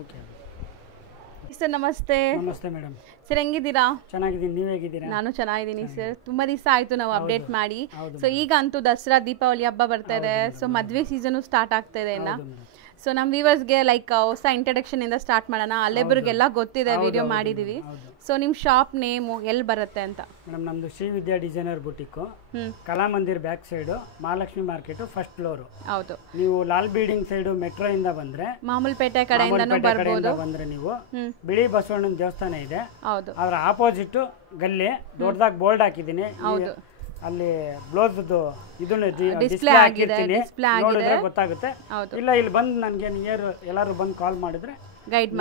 Okay sir ನಮಸ್ತೆ. ನಮಸ್ತೆ madam. Sir ಹೆಂಗಿದ್ದೀರಾ? ಚೆನ್ನಾಗಿದ್ದೀನಿ, ನೀವು ಹೇಗಿದ್ದೀರಾ? ನಾನು ಚೆನ್ನಾಗಿದ್ದೀನಿ ಸರ್. ತುಂಬಾ ದಿವಸ ಆಯ್ತು ನಾವು ಅಪ್ಡೇಟ್ ಮಾಡಿ. ಹೌದು ಸೊ ಈಗ ಅಂತೂ ದಸರಾ ದೀಪಾವಳಿ ಹಬ್ಬ ಬರ್ತಾ ಇದೆ. ಸೊ ಮದ್ವೆ ಸೀಸನ್ ಸ್ಟಾರ್ಟ್ ಆಗ್ತಾ ಇದೆ ಇನ್ನ. ಸೊ ನಮ್ಮ ವ್ಯೂವರ್ಸ್ಗೆ ಲೈಕ್ ಹೊಸ ಇಂಟ್ರಡಕ್ಷನ್ ಇಂದ ಸ್ಟಾರ್ಟ್ ಮಾಡೋಣ. ಅಲ್ಲೆಬ್ರಿಗೆಲ್ಲ ಗೊತ್ತಿದೆ, ವಿಡಿಯೋ ಮಾಡಿದೀವಿ. ಸೊ ನಿಮ್ಮ ಶಾಪ್ ನೇಮು ಎಲ್ಲಿ ಬರುತ್ತೆ ಅಂತ? ಮೇಡಮ್ ನಮ್ದು Shri Vidya designer boutique, Kalamandir back side, Mahalakshmi market, first floor. ಹೌದು. ನೀವು ಲಾಲ್ ಬಿಲ್ಡಿಂಗ್ ಸೈಡು ಮೆಟ್ರೋ ಇಂದ ಬಂದ್ರೆ, ಮಾಮೂಲ್ಪೇಟೆ ಕಡೆಯಿಂದನೂ ಬರ್ಬೋದು. ಬಂದ್ರೆ ನೀವು ಬಿಳಿ ಬಸವಣ್ಣನ ದೇವಸ್ಥಾನ ಇದೆ, ಹೌದು, ಅದರ ಆಪೋಸಿಟ್ ಗಲ್ಲಿ ದೊಡ್ಡದಾಗಿ ಬೋರ್ಡ್ ಹಾಕಿದ್ದೀನಿ. ಅಲ್ಲಿ ಬ್ಲೌಸ್ ಇದನ್ನ ಡಿಸ್ಪ್ಲೇ ಹಾಕಿರ್ತೀನಿ, ನೋಡಿದ್ರೆ ಗೊತ್ತಾಗುತ್ತೆ. ಇಲ್ಲ ಇಲ್ಲಿ ಬಂದು ನನಗೆ ಎಲ್ಲರೂ ಬಂದು ಕಾಲ್ ಮಾಡಿದ್ರೆ ಗೈಡ್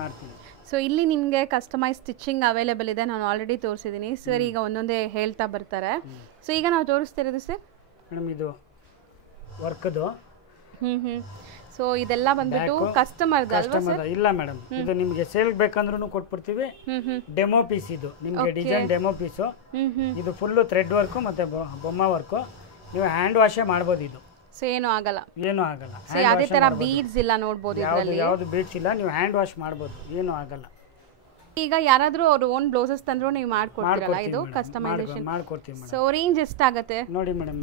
ಮಾಡ್ತೀನಿ. ಸೊ ಇಲ್ಲಿ ನಿಮಗೆ ಕಸ್ಟಮೈಸ್ ಸ್ಟಿಚಿಂಗ್ ಅವೈಲೇಬಲ್ ಇದೆ, ನಾನು ಆಲ್ರೆಡಿ ತೋರಿಸಿದ್ದೀನಿ ಸರ್. ಈಗ ಒಂದೊಂದೇ ಹೇಳ್ತಾ ಬರ್ತಾರೆ. ಸೊ ಈಗ ನಾವು ತೋರಿಸ್ತಿರೋದು ಸರ್ ಮೇಡಮ್ ಇದು ವರ್ಕ್ದು. ಸೊ ಇದೆಲ್ಲ ಬಂದ್ಬಿಟ್ಟು ಕಸ್ಟಮರ್ ಇಲ್ಲ ಮೇಡಮ್, ಇದು ನಿಮಗೆ ಸೇಲ್ ಬೇಕಂದ್ರೂ ಕೊಟ್ಬಿಡ್ತೀವಿ. ಡೆಮೋ ಪೀಸ್ ಇದು ನಿಮಗೆ ಡಿಸೈನ್ ಡೆಮೋ ಪೀಸು. ಇದು ಫುಲ್ಲು ಥ್ರೆಡ್ ವರ್ಕು ಮತ್ತೆ ಬೊಮ್ಮ ವರ್ಕು. ನೀವು ಹ್ಯಾಂಡ್ ವಾಶೇ ಮಾಡ್ಬೋದು. ಇದು ಸೊ ಏನು ಆಗಲ್ಲ, ಏನು ಆಗಲ್ಲ. ಸೊ ಯಾವುದೇ ತರ ಬೀಡ್ಸ್ ಇಲ್ಲ ನೋಡಬಹುದು ಇದರಲ್ಲಿ. ಯಾವುದು ಬೀಡ್ಸ್ ಇಲ್ಲ, ನೀವು ಹ್ಯಾಂಡ್ ವಾಶ್ ಮಾಡ್ಬೋದು, ಏನು ಆಗಲ್ಲ. ಈಗ ಯಾರಾದ್ರೂ ಅವ್ರ ಓನ್ ಬ್ಲೌಸಸ್ ತಂದ್ರು ನೀವು ಮಾಡ್ಕೊಡ್ತೀರಲ್ಲ, ಇದು ಕಸ್ಟಮೈಸೇಷನ್ ಮಾಡ್ಕೊಡ್ತೀವಿ. ಸೊ ರೇಂಜ್ ಎಷ್ಟಾಗುತ್ತೆ ನೋಡಿ ಮೇಡಮ್,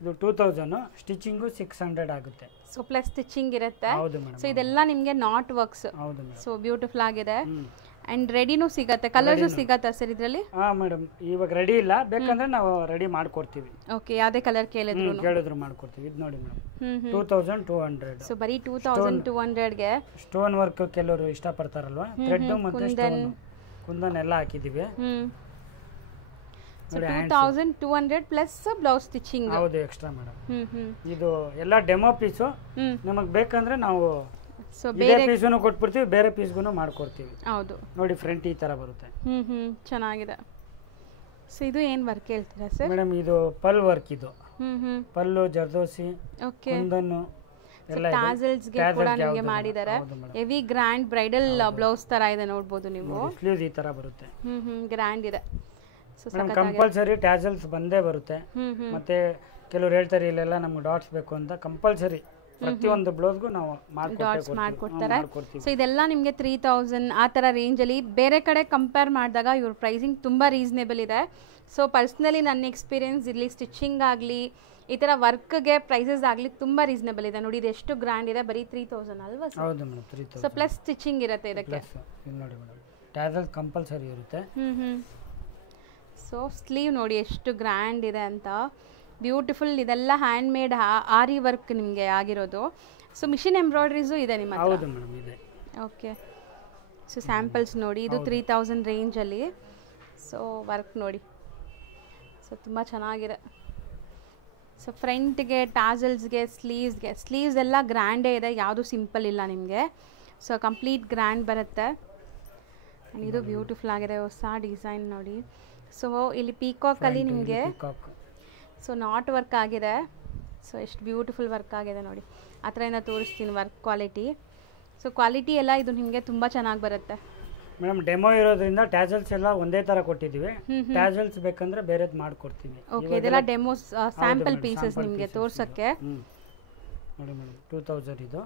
ಇದು 2000, ಸ್ಟಿಚಿಂಗು 600 ಆಗುತ್ತೆ. ಸೊ ಪ್ಲಸ್ ಸ್ಟಿಚಿಂಗ್ ಇರುತ್ತೆ. ಹೌದು ಮೇಡಮ್. ಸೊ ಇದೆಲ್ಲ ನಿಮಗೆ ನಾಟ್ ವರ್ಕ್ಸ್. ಹೌದು ಮೇಡಮ್. ಸೊ ಬ್ಯೂಟಿಫುಲ್ ಆಗಿದೆ ಅಂಡ್ ರೆಡಿನೂ ಸಿಗುತ್ತೆ, ಕಲರ್ಸ್ ಸಿಗತ್ತಾ ಸರ್ ಇದರಲ್ಲಿ? ಹಾಂ ಮೇಡಮ್, ಇವಾಗ ರೆಡಿ ಇಲ್ಲ, ಬೇಕಂದ್ರೆ ನಾವು ರೆಡಿ ಮಾಡ್ಕೊಡ್ತೀವಿ. ಓಕೆ, ಯಾವುದೇ ಕಲರ್ ಕೇಳಿದ್ರು ಮಾಡ್ಕೊಡ್ತೀವಿ. ಇದು ನೋಡಿ ಮೇಡಮ್, 2200. ಸೊ ಬರೀ 2200ಗೆ ಸ್ಟೋನ್ ವರ್ಕ್ ಕೆಲವರು ಇಷ್ಟಪಡ್ತಾರಲ್ವಾ, ಥ್ರೆಡ್ ಮತ್ತೆ ಸ್ಟೋನ್ ಕುಂದನ್ ಎಲ್ಲ ಹಾಕಿದೀವಿ. 2200 ಪ್ಲಸ್ ಬ್ಲೌಸ್ ಸ್ಟಿಚಿಂಗ್. ಹೌದು, ಎಕ್ಸ್ಟ್ರಾ ಮೇಡಮ್. ಇದು ಎಲ್ಲ ಡೆಮೋ ಪೀಸು. ನಮಗೆ ಬೇಕಂದ್ರೆ ನಾವು ಬೇರೆ ಪೀಸನ್ನು ಕೊಟ್ಬಿಡ್ತೀವಿ, ಬೇರೆ ಪೀಸ್ಗೂ ಮಾಡ್ಕೊಡ್ತೀವಿ. ಹೌದು ನೋಡಿ, ಫ್ರಂಟ್ ಈ ತರ ಬರುತ್ತೆ. ಚೆನ್ನಾಗಿದೆ. ಸೊ ಇದು ಏನು ವರ್ಕ್ ಹೇಳ್ತೀರಾ ಸರ್? ಮೇಡಮ್ ಇದು ಪಲ್ ವರ್ಕ್. ಇದು ಪಲ್ಲು, ಜರ್ದೋಸಿ, ಕುಂದನ್ನು ಎಲ್ಲ ಟಾಸಲ್ಸ್ ಗೆ ಕೂಡ ನಿಮಗೆ ಮಾಡಿದ್ದಾರೆ. ಹೆವಿ ಗ್ರ್ಯಾಂಡ್ ಬ್ರೈಡಲ್ ಬ್ಲೌಸ್ ತರ ಇದೆ, ನೋಡಬಹುದು ನೀವು. ಸ್ಲೀವ್ಸ್ ಈ ತರ ಬರುತ್ತೆ. ಗ್ರ್ಯಾಂಡ್ ಇದೆ. ಮೇಡಮ್ ಕಂಪಲ್ಸರಿ ಟ್ಯಾಸಲ್ಸ್ ಬಂದೇ ಬರುತ್ತೆ. ಮತ್ತೆ ಕೆಲವರು ಹೇಳ್ತಾರೆ ಇಲ್ಲೆಲ್ಲ ನಮ್ಗೆ ಡಾಟ್ಸ್ ಬೇಕು ಅಂತ. ಕಂಪಲ್ಸರಿ ಪ್ರತಿಯೊಂದು ಬ್ಲೌಸ್ಗೂ ನಾವು ಡಾಟ್ಸ್ ಮಾಡ್ಕೊಡ್ತಾರೆ. ಸೊ ಇದೆಲ್ಲ ನಿಮಗೆ 3000 ಆ ಥರ ರೇಂಜಲ್ಲಿ. ಬೇರೆ ಕಡೆ ಕಂಪೇರ್ ಮಾಡಿದಾಗ ಇವ್ರ ಪ್ರೈಸಿಂಗ್ ತುಂಬ ರೀಸನೇಬಲ್ ಇದೆ. ಸೊ ಪರ್ಸ್ನಲಿ ನನ್ನ ಎಕ್ಸ್ಪೀರಿಯನ್ಸ್ ಇಲ್ಲಿ ಸ್ಟಿಚಿಂಗ್ ಆಗಲಿ ಈ ಥರ ವರ್ಕ್ಗೆ ಪ್ರೈಸಸ್ ಆಗಲಿ ತುಂಬ ರೀಸನೇಬಲ್ ಇದೆ. ನೋಡಿ ಇದು ಎಷ್ಟು ಗ್ರ್ಯಾಂಡ್ ಇದೆ, ಬರೀ 3000 ಅಲ್ವಾ ಸರ್? ಹೌದು ಮೇಡಮ್, 3000. ಸೊ ಪ್ಲಸ್ ಸ್ಟಿಚಿಂಗ್ ಇರುತ್ತೆ ಇದಕ್ಕೆ. ನೋಡಿ ಮೇಡಮ್, ಟ್ಯಾಸಲ್ಸ್ ಕಂಪಲ್ಸರಿ ಇರುತ್ತೆ. ಸೊ ಸ್ಲೀವ್ ನೋಡಿ ಎಷ್ಟು ಗ್ರ್ಯಾಂಡ್ ಇದೆ ಅಂತ, ಬ್ಯೂಟಿಫುಲ್. ಇದೆಲ್ಲ ಹ್ಯಾಂಡ್ ಮೇಡ್ ಆರಿ ವರ್ಕ್ ನಿಮಗೆ ಆಗಿರೋದು. ಸೊ ಮಿಷಿನ್ ಎಂಬ್ರಾಯ್ಡ್ರೀಸು ಇದೆ ನಿಮ್ಮ ಹತ್ರ? ಹೌದು ಮೇಡಮ್, ಇದೆ. ಓಕೆ, ಸೊ ಸ್ಯಾಂಪಲ್ಸ್ ನೋಡಿ, ಇದು 3000 ರೇಂಜಲ್ಲಿ. ಸೊ ವರ್ಕ್ ನೋಡಿ, ಸೊ ತುಂಬ ಚೆನ್ನಾಗಿದೆ. ಸೊ ಫ್ರಂಟ್ಗೆ, ಟಾಸಲ್ಸ್ಗೆ, ಸ್ಲೀವ್ಸ್ ಎಲ್ಲ ಗ್ರ್ಯಾಂಡೇ ಇದೆ, ಯಾವುದು ಸಿಂಪಲ್ ಇಲ್ಲ ನಿಮಗೆ. ಸೊ ಕಂಪ್ಲೀಟ್ ಗ್ರ್ಯಾಂಡ್ ಬರುತ್ತೆ. ಇದು ಬ್ಯೂಟಿಫುಲ್ ಆಗಿದೆ, ಹೊಸ ಡಿಸೈನ್ ನೋಡಿ. ಸೊ ಇಲ್ಲಿ ಪೀಕಾಕಲ್ಲಿ ನಿಮಗೆ ಸೊ ನಾಟ್ ವರ್ಕ್ ಆಗಿದೆ. ಸೊ ಎಷ್ಟು ಬ್ಯೂಟಿಫುಲ್ ವರ್ಕ್ ಆಗಿದೆ ನೋಡಿ. ಆ ಥರದಿಂದ ತೋರಿಸ್ತೀನಿ ವರ್ಕ್ ಕ್ವಾಲಿಟಿ. ಸೊ ಕ್ವಾಲಿಟಿ ಎಲ್ಲ ಇದು ನಿಮಗೆ ತುಂಬ ಚೆನ್ನಾಗಿ ಬರುತ್ತೆ ಮೇಡಮ್. ಡೆಮೋ ಇರೋದ್ರಿಂದ ಟ್ಯಾಸಲ್ಸ್ ಎಲ್ಲ ಒಂದೇ ಥರ ಕೊಟ್ಟಿದ್ದೀವಿ. ಟ್ಯಾಸಲ್ಸ್ ಬೇಕಂದ್ರೆ ಬೇರೆದು ಮಾಡ್ಕೊಡ್ತೀವಿ. ಓಕೆ, ಇದೆಲ್ಲ ಡೆಮೋ ಸ್ಯಾಂಪಲ್ ಪೀಸಸ್ ನಿಮಗೆ ತೋರ್ಸಕ್ಕೆ. ನೋಡಿ ಮೇಡಮ್, 2000 ಇದು.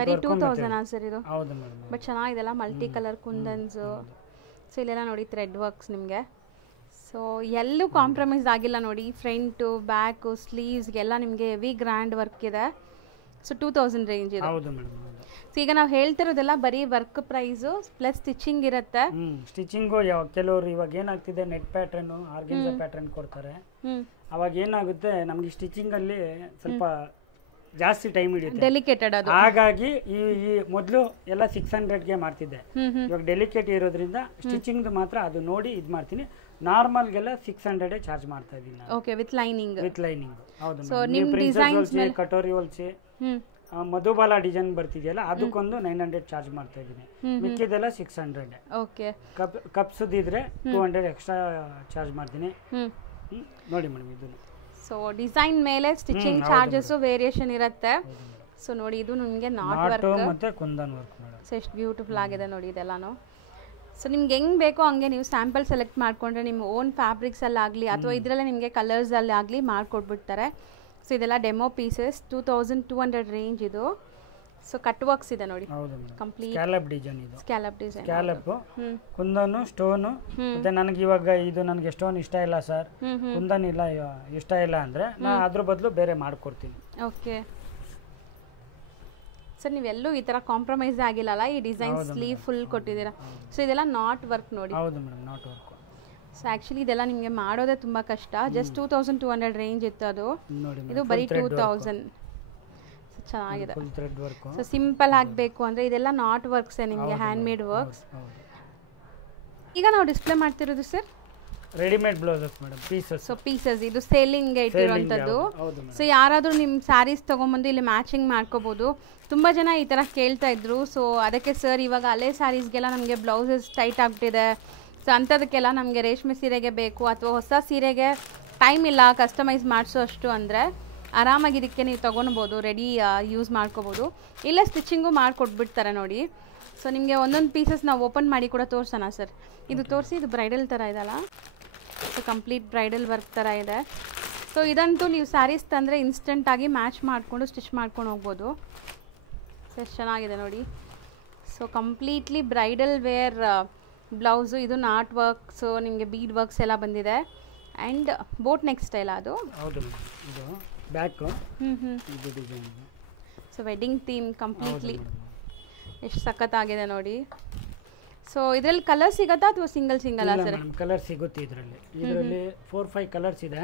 ಬರೀ 2000 ಸರ್ ಇದು? ಹೌದು ಮೇಡಮ್. ಬಟ್ ಚೆನ್ನಾಗಿದೆಲ್ಲ, ಮಲ್ಟಿ ಕಲರ್ ಕುಂದನ್ಸು. ಸೊ ಇಲ್ಲೆಲ್ಲ ನೋಡಿ ಥ್ರೆಡ್ ವರ್ಕ್ಸ್ ನಿಮಗೆ. ಸೊ ಎಲ್ಲೂ ಕಾಂಪ್ರಮೈಸ್ ಆಗಿಲ್ಲ ನೋಡಿ. ಫ್ರಂಟು, ಬ್ಯಾಕು, ಸ್ಲೀವ್ಸ್ಗೆಲ್ಲ ನಿಮಗೆ ಹೆವಿ ಗ್ರ್ಯಾಂಡ್ ವರ್ಕ್ ಇದೆ. ಸೊ 2000 ರೇಂಜ್ ಇದೆ. ಹೌದು ಮೇಡಮ್. ಸೊ ಈಗ ನಾವು ಹೇಳ್ತಿರೋದೆಲ್ಲ ಬರೀ ವರ್ಕ್ ಪ್ರೈಸು ಪ್ಲಸ್ ಸ್ಟಿಚಿಂಗ್ ಇರುತ್ತೆ. ಸ್ಟಿಚಿಂಗು ಕೆಲವರು ಇವಾಗ ಏನಾಗ್ತಿದೆ, ನೆಟ್ ಪ್ಯಾಟರ್ನ್, ಆರ್ಗೆನ್ಸಾ ಪ್ಯಾಟರ್ನ್ ಕೊಡ್ತಾರೆ. ಅವಾಗ ಏನಾಗುತ್ತೆ, ನಮಗೆ ಸ್ಟಿಚಿಂಗಲ್ಲಿ ಸ್ವಲ್ಪ ಜಾಸ್ತಿ ಟೈಮ್ ಹಿಡಿಯುತ್ತೆ, ಡೆಲಿಕೇಟೆಡ್ ಅದು. ಹಾಗಾಗಿ ಈ ಮೊದಲು ಎಲ್ಲ 600ಗೆ ಮಾಡ್ತಿದ್ದೆ. ಇವಾಗ ಡೆಲಿಕೇಟ್ ಇರೋದ್ರಿಂದ ಸ್ಟಿಚಿಂಗ್ ಮಾತ್ರ ಅದು ನೋಡಿ ಇದು ಮಾಡ್ತೀನಿ. ನಾರ್ಮಲ್ಗೆಲ್ಲ 600 ಚಾರ್ಜ್ ಮಾಡ್ತಾ ಇದ್ದೀನಿ. Okay, with lining. ಹೌದು. ಸೊ ನಿಮ್ಮ ಡಿಸೈನ್ಸ್ ಕಟೋರಿ ಹೊಲ್ಸಿ ಮಧುಬಾಲ ಡಿಸೈನ್ ಬರ್ತಿದೆಯಲ್ಲ, ಅದಕ್ಕೊಂದು 900 ಚಾರ್ಜ್ ಮಾಡ್ತಾ ಇದ್ದೀನಿ. ಮಿಕ್ಕಿದೆಲ್ಲ 600. ಓಕೆ, ಕಪ್ಸದಿದ್ರೆ 200 ಎಕ್ಸ್ಟ್ರಾ ಚಾರ್ಜ್ ಮಾಡ್ತೀನಿ. ನೋಡಿ ಮೇಡಮ್, ಇದು ಸೊ ಡಿಸೈನ್ ಮೇಲೆ ಸ್ಟಿಚಿಂಗ್ ಚಾರ್ಜಸ್ ವೇರಿಯೇಷನ್ ಇರುತ್ತೆ. ಸೊ ನೋಡಿ ಇದು ನಿಮಗೆ ನಾಟ್ ವರ್ಕ್ ಮತ್ತೆ ಕುಂದನ್ ವರ್ಕ್ ಮೇಡಮ್. ಸೊ ಎಷ್ಟು ಬ್ಯೂಟಿಫುಲ್ ಆಗಿದೆ ನೋಡಿ ಇದೆಲ್ಲಾನು. ಸೊ ನಿಮ್ಗೆ ಹೆಂಗೆ ಬೇಕೋ ಹಂಗೆ ನೀವು ಸ್ಯಾಂಪಲ್ ಸೆಲೆಕ್ಟ್ ಮಾಡಿಕೊಂಡ್ರೆ ನಿಮ್ಮ ಓನ್ ಫ್ಯಾಬ್ರಿಕ್ಸಲ್ಲಾಗಲಿ ಅಥವಾ ಇದರಲ್ಲೇ ನಿಮಗೆ ಕಲರ್ಸಲ್ಲಿ ಆಗಲಿ ಮಾಡಿಕೊಟ್ಬಿಡ್ತಾರೆ. ಸೊ ಇದೆಲ್ಲ ಡೆಮೋ ಪೀಸಸ್, 2200 ರೇಂಜ್ ಇದು. ಸೊ ಕಟ್ ವರ್ಕ್ಸ್ ಇದೆ ನೋಡಿ. ಹೌದು ಮೇಡಮ್. ಕಂಪ್ಲೀಟ್ ಸ್ಕ್ಯಾಲಪ್ ಡಿಸೈನ್ ಇದು. Scallop design. Scallop kundan stone. ಮತ್ತೆ ನನಗೆ ಇವಾಗ ಇದು ನನಗೆ ಸ್ಟೋನ್ ಇಷ್ಟ ಇಲ್ಲ ಸರ್, ಕುಂದನ್ ಇಲ್ಲ ಇಷ್ಟ ಇಲ್ಲ ಅಂದ್ರೆ ನಾ ಅದ್ರ ಬದಲು ಬೇರೆ ಮಾಡ್ಕೊಡ್ತೀನಿ. ಓಕೆ ಸರ್, ನೀವೆಲ್ಲೂ ಈ ತರ ಕಾಂಪ್ರಮೈಸ್ ಆಗಿಲ್ಲಲ್ಲ. ಈ ಡಿಸೈನ್ ಸ್ಲೀವ್ ಫುಲ್ ಕೊಟ್ಟಿದ್ದೀರಾ. ಸೊ ಇದೆಲ್ಲ ನಾಟ್ ವರ್ಕ್ ನೋಡಿ. ಹೌದು madam, not work. So actually ಇದೆಲ್ಲ ನಿಮಗೆ ಮಾಡೋದೇ ತುಂಬ ಕಷ್ಟ. ಜಸ್ಟ್ 2200 ರೇಂಜ್ ಇತ್ತು ಅದು. ನೋಡಿ ಇದು ಬರೀ 2000. ಚೆನ್ನಾಗಿದೆ. Full thread work. So simple ಆಗಬೇಕು ಅಂದರೆ ಇದೆಲ್ಲ ನಾಟ್ ವರ್ಕ್ಸೇ ನಿಮಗೆ, ಹ್ಯಾಂಡ್ ಮೇಡ್ ವರ್ಕ್ಸ್. ಈಗ ನಾವು ಡಿಸ್ಪ್ಲೇ ಮಾಡ್ತಿರೋದು sir readymade blouses madam, pieces. So pieces ಇದು ಸೇಲಿಂಗ್ಗೆ ಇಟ್ಟಿರುವಂಥದ್ದು. ಸೊ ಯಾರಾದರೂ ನಿಮ್ಮ ಸ್ಯಾರೀಸ್ ತೊಗೊಂಬಂದು ಇಲ್ಲಿ ಮ್ಯಾಚಿಂಗ್ ಮಾಡ್ಕೋಬೋದು. ತುಂಬ ಜನ ಈ ಥರ ಕೇಳ್ತಾ ಇದ್ರು. ಸೊ ಅದಕ್ಕೆ ಸರ್ ಇವಾಗ ಹಳೆ ಸ್ಯಾರೀಸ್ಗೆಲ್ಲ ನಮಗೆ ಬ್ಲೌಸಸ್ ಟೈಟ್ ಆಗಿಬಿಟ್ಟಿದೆ. ಸೊ ಅಂಥದಕ್ಕೆಲ್ಲ ನಮಗೆ ರೇಷ್ಮೆ ಸೀರೆಗೆ ಬೇಕು ಅಥವಾ ಹೊಸ ಸೀರೆಗೆ ಟೈಮ್ ಇಲ್ಲ ಕಸ್ಟಮೈಸ್ ಮಾಡಿಸೋ ಅಷ್ಟು ಅಂದರೆ ಆರಾಮಾಗಿ ಇದಕ್ಕೆ ನೀವು ತೊಗೊಳ್ಬೋದು, ರೆಡಿ ಯೂಸ್ ಮಾಡ್ಕೋಬೋದು. ಇಲ್ಲೇ ಸ್ಟಿಚಿಂಗು ಮಾಡಿಕೊಟ್ಬಿಡ್ತಾರೆ ನೋಡಿ. ಸೊ ನಿಮಗೆ ಒಂದೊಂದು ಪೀಸಸ್ ನಾವು ಓಪನ್ ಮಾಡಿ ಕೂಡ ತೋರಿಸೋಣ ಸರ್. ಇದು ತೋರಿಸಿ, ಇದು ಬ್ರೈಡಲ್ ಥರ ಇದೆಲ್ಲ. ಸೊ ಕಂಪ್ಲೀಟ್ ಬ್ರೈಡಲ್ ವರ್ಕ್ ಥರ ಇದೆ. ಸೊ ಇದಂತೂ ನೀವು ಸ್ಯಾರೀಸ್ ತಂದರೆ ಇನ್ಸ್ಟೆಂಟಾಗಿ ಮ್ಯಾಚ್ ಮಾಡಿಕೊಂಡು ಸ್ಟಿಚ್ ಮಾಡ್ಕೊಂಡು ಹೋಗ್ಬೋದು. ಸೊ ಎಷ್ಟು ಚೆನ್ನಾಗಿದೆ ನೋಡಿ. So completely bridal wear blouse. ಇದು ನಾಟ್ ವರ್ಕ್ಸು, ನಿಮಗೆ ಬೀಡ್ ವರ್ಕ್ಸ್ ಎಲ್ಲ ಬಂದಿದೆ. ಆ್ಯಂಡ್ ಬೋಟ್ ನೆಕ್ ಸ್ಟೈಲ್ ಅದು. ಹೌದು ಇದು ಬ್ಯಾಕ್. ಇದು design. So wedding theme completely. ಎಷ್ಟು ಸಖತ್ತಾಗಿದೆ ನೋಡಿ. ಸೊ ಇದರಲ್ಲಿ ಕಲರ್ ಸಿಗುತ್ತಾ ಅಥವಾ ಸಿಂಗಲ್ ಸಿಂಗಲ್ ಸರ್? ಕಲರ್ ಸಿಗುತ್ತೆ ಇದರಲ್ಲಿ. 4-5 ಕಲರ್ಸ್ ಇದೆ.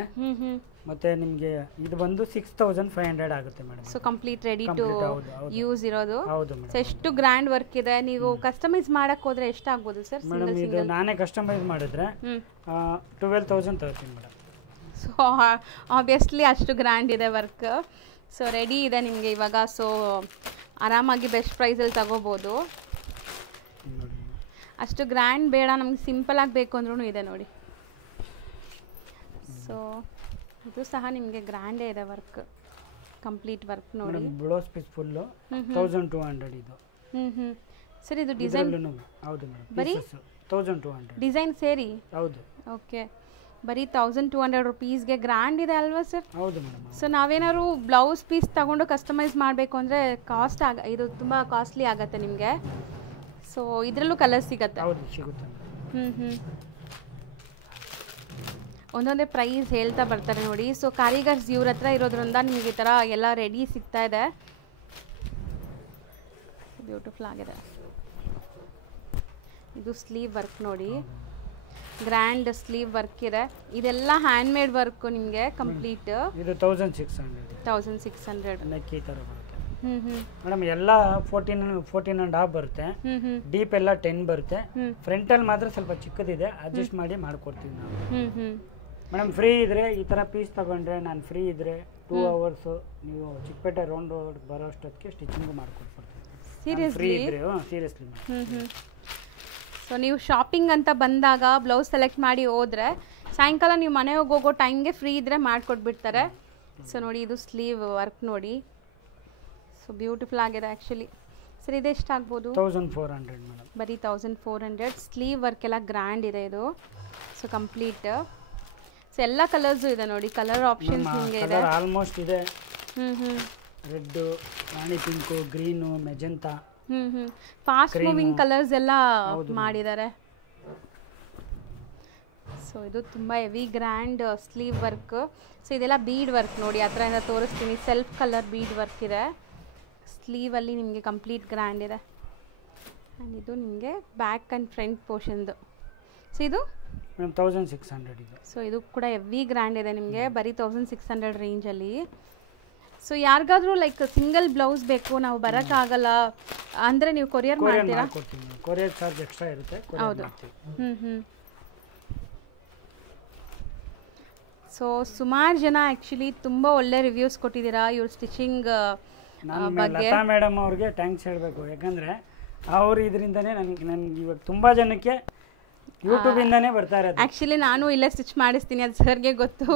ಮತ್ತೆ ನಿಮಗೆ ಇದು ಬಂದು 6500 ಆಗುತ್ತೆ madam. So complete ready to use ಇರೋದು. ಹೌದು ಸೊ ಎಷ್ಟು ಗ್ರ್ಯಾಂಡ್ ವರ್ಕ್ ಇದೆ. ನೀವು ಕಸ್ಟಮೈಸ್ ಮಾಡಕ್ಕೆ ಹೋದ್ರೆ ಎಷ್ಟು ಆಗ್ಬೋದು ಸರ್? ಮೇಡಮ್ ಇದು ನಾನೇ ಕಸ್ಟಮೈಸ್ ಮಾಡಿದ್ರೆ 12000 ತಗೋತೀನಿ ಮೇಡಮ್. ಸೊ ಆಬ್ವಿಯಸ್ಲಿ ಅಷ್ಟು ಗ್ರ್ಯಾಂಡ್ ಇದೆ ವರ್ಕ್. ಸೊ ರೆಡಿ ಇದೆ ನಿಮಗೆ ಇವಾಗ. ಸೊ ಆರಾಮಾಗಿ ಬೆಸ್ಟ್ ಪ್ರೈಸಲ್ಲಿ ತಗೋಬೋದು. ಅಷ್ಟು ಗ್ರ್ಯಾಂಡ್ ಬೇಡ, ನಮ್ಗೆ ಸಿಂಪಲ್ ಆಗಿ ಬೇಕು ಅಂದ್ರೂ ಇದೆ ನೋಡಿ. ಸೊ ಇದು ಸಹ ನಿಮಗೆ ಗ್ರ್ಯಾಂಡೇ ಇದೆ ವರ್ಕ್, ಕಂಪ್ಲೀಟ್ ವರ್ಕ್ ನೋಡಿ. ಬ್ಲೌಸ್ ಪೀಸ್ ಫುಲ್ 1200 ಇದು. ಸರ್ ಇದು ಡಿಸೈನ್. ಹೌದು ಮೇಡಮ್, ಬರೀ 1200 ಡಿಸೈನ್ ಸೇರಿ. ಹೌದು. ಓಕೆ, ಬರೀ 1200 ರುಪೀಸ್ಗೆ ಗ್ರ್ಯಾಂಡ್ ಇದೆ ಅಲ್ವಾ ಸರ್? ಹೌದು ಮೇಡಮ್. ಸೊ ನಾವೇನಾದ್ರು ಬ್ಲೌಸ್ ಪೀಸ್ ತಗೊಂಡು ಕಸ್ಟಮೈಸ್ ಮಾಡಬೇಕು ಅಂದರೆ ಇದು ತುಂಬ ಕಾಸ್ಟ್ಲಿ ಆಗುತ್ತೆ ನಿಮಗೆ. ಸೊ ಇದರಲ್ಲೂ ಕಲರ್ ಸಿಗುತ್ತೆ. ಹೌದು ಸಿಗುತ್ತೆ. ಒಂದೊಂದೇ ಪ್ರೈಸ್ ಹೇಳ್ತಾ ಬರ್ತಾರೆ ನೋಡಿ. ಸೊ ಕಾರಿಗರ್ಸ್ ಇವ್ರ ಹತ್ರ ಇರೋದ್ರಿಂದ ನಿಮಗೆ ಈ ಥರ ಎಲ್ಲ ರೆಡಿ ಸಿಗ್ತಾ ಇದೆ. ಬ್ಯೂಟಿಫುಲ್ ಆಗಿದೆ. ಇದು ಸ್ಲೀವ್ ವರ್ಕ್ ನೋಡಿ, ಗ್ರ್ಯಾಂಡ್ ಸ್ಲೀವ್ ವರ್ಕ್ ಇದೆ. ಇದೆಲ್ಲ ಹ್ಯಾಂಡ್ ಮೇಡ್ ವರ್ಕ್ ನಿಮಗೆ ಕಂಪ್ಲೀಟ್. ಇದು 1600 ನೆಕ್ ಈ ಥರ ಬರುತ್ತೆ ಮೇಡಮ್. ಎಲ್ಲ 14.5 ಬರುತ್ತೆ. ಡೀಪ್ ಎಲ್ಲ 10 ಬರುತ್ತೆ. ಫ್ರಂಟಲ್ಲಿ ಮಾತ್ರ ಸ್ವಲ್ಪ ಚಿಕ್ಕದಿದೆ, ಅಡ್ಜಸ್ಟ್ ಮಾಡಿ ಮಾಡ್ಕೊಡ್ತೀವಿ ನಾವು ಮೇಡಮ್. ಫ್ರೀ ಇದ್ರೆ ಈ ಥರ ಪೀಸ್ ತಗೊಂಡ್ರೆ, ನಾನು ಫ್ರೀ ಇದ್ರೆ 2 ಅವರ್ಸ್ ನೀವು ಚಿಕ್ಕಪೇಟೆ ರೌಂಡ್ ಬರೋ ಅಷ್ಟೊತ್ತಿಗೆ ಸ್ಟಿಚಿಂಗ್ ಮಾಡ್ಕೊಡ್ತೀನಿ. ಫ್ರೀ ಇದ್ರೆ ಸೀರಿಯಸ್ಲಿ. ಸೊ ನೀವು ಶಾಪಿಂಗ್ ಅಂತ ಬಂದಾಗ ಬ್ಲೌಸ್ ಸೆಲೆಕ್ಟ್ ಮಾಡಿ ಹೋದ್ರೆ ಸಾಯಂಕಾಲ ನೀವು ಮನೆಗೆ ಹೋಗೋ ಟೈಮ್ಗೆ ಫ್ರೀ ಇದ್ರೆ ಮಾಡಿಕೊಟ್ಬಿಡ್ತಾರೆ. ಸೊ ನೋಡಿ, ಇದು ಸ್ಲೀವ್ ವರ್ಕ್ ನೋಡಿ. ಸೊ ಬ್ಯೂಟಿಫುಲ್ ಆಗಿದೆ ಆ್ಯಕ್ಚುಲಿ. ಸರ್ ಇದು ಎಷ್ಟಾಗ್ಬೋದು? 1400 ಮೇಡಮ್. ಬರೀ 1400. ಸ್ಲೀವ್ ವರ್ಕ್ ಎಲ್ಲ ಗ್ರ್ಯಾಂಡ್ ಇದೆ ಇದು. So complete. ಸೊ ಎಲ್ಲ ಕಲರ್ಸು ಇದೆ ನೋಡಿ, ಕಲರ್ ಆಪ್ಷನ್ಸ್ ನಿಮಗೆ ಇದೆ. ಆಲ್ಮೋಸ್ಟ್ ಇದೆ. ರೆಡ್, ರಾಣಿ pink, green, magenta. Fast moving colours ಎಲ್ಲ ಮಾಡಿದ್ದಾರೆ. ಸೊ ಇದು ತುಂಬ heavy grand sleeve work. So ಇದೆಲ್ಲ ಬೀಡ್ ವರ್ಕ್ ನೋಡಿ, ಹತ್ರದಿಂದ ತೋರಿಸ್ತೀನಿ. ಸೆಲ್ಫ್ ಕಲರ್ ಬೀಡ್ ವರ್ಕ್ ಇದೆ ಸ್ಲೀವಲ್ಲಿ, ನಿಮಗೆ ಕಂಪ್ಲೀಟ್ ಗ್ರ್ಯಾಂಡ್ ಇದೆ. ಆ್ಯಂಡ್ ಇದು ನಿಮಗೆ ಬ್ಯಾಕ್ ಆ್ಯಂಡ್ ಫ್ರಂಟ್ ಪೋರ್ಷನ್ದು. ಸೊ ಇದು 1600 ಇದೆ. ಸೊ ಇದು ಕೂಡ ಹೆವಿ ಗ್ರ್ಯಾಂಡ್ ಇದೆ ನಿಮಗೆ, ಬರೀ 1600 ರೇಂಜಲ್ಲಿ. ಸೊ ಯಾರಿಗಾದ್ರೂ ಲೈಕ್ ಸಿಂಗಲ್ ಬ್ಲೌಸ್ ಬೇಕು, ನಾವು ಬರೋಕ್ಕಾಗಲ್ಲ ಅಂದರೆ ನೀವು ಕೊರಿಯರ್ ಮಾಡ್ತೀರಾ? ಕೊರಿಯರ್ ಚಾರ್ಜ್ ಎಕ್ಸ್ಟ್ರಾ ಇರುತ್ತೆ. ಹೌದು. ಸೊ ಸುಮಾರು ಜನ ಆ್ಯಕ್ಚುಲಿ ತುಂಬ ಒಳ್ಳೆ ರಿವ್ಯೂಸ್ ಕೊಟ್ಟಿದ್ದೀರಾ ಇವ್ರ ಸ್ಟಿಚಿಂಗ್ ಬಗ್ಗೆ. ಲತಾ ಮೇಡಮ್ ಅವ್ರಿಗೆ ಥ್ಯಾಂಕ್ಸ್ ಹೇಳಬೇಕು, ಯಾಕಂದರೆ ಅವರು ಇದರಿಂದನೇ ನನಗೆ ಇವಾಗ ತುಂಬ ಜನಕ್ಕೆ ಯೂಟ್ಯೂಬಿಂದನೇ ಬರ್ತಾ ಇರೋದು. ಆ್ಯಕ್ಚುಲಿ ನಾನು ಇಲ್ಲೇ ಸ್ಟಿಚ್ ಮಾಡಿಸ್ತೀನಿ, ಅದು ಸರ್ಗೆ ಗೊತ್ತು.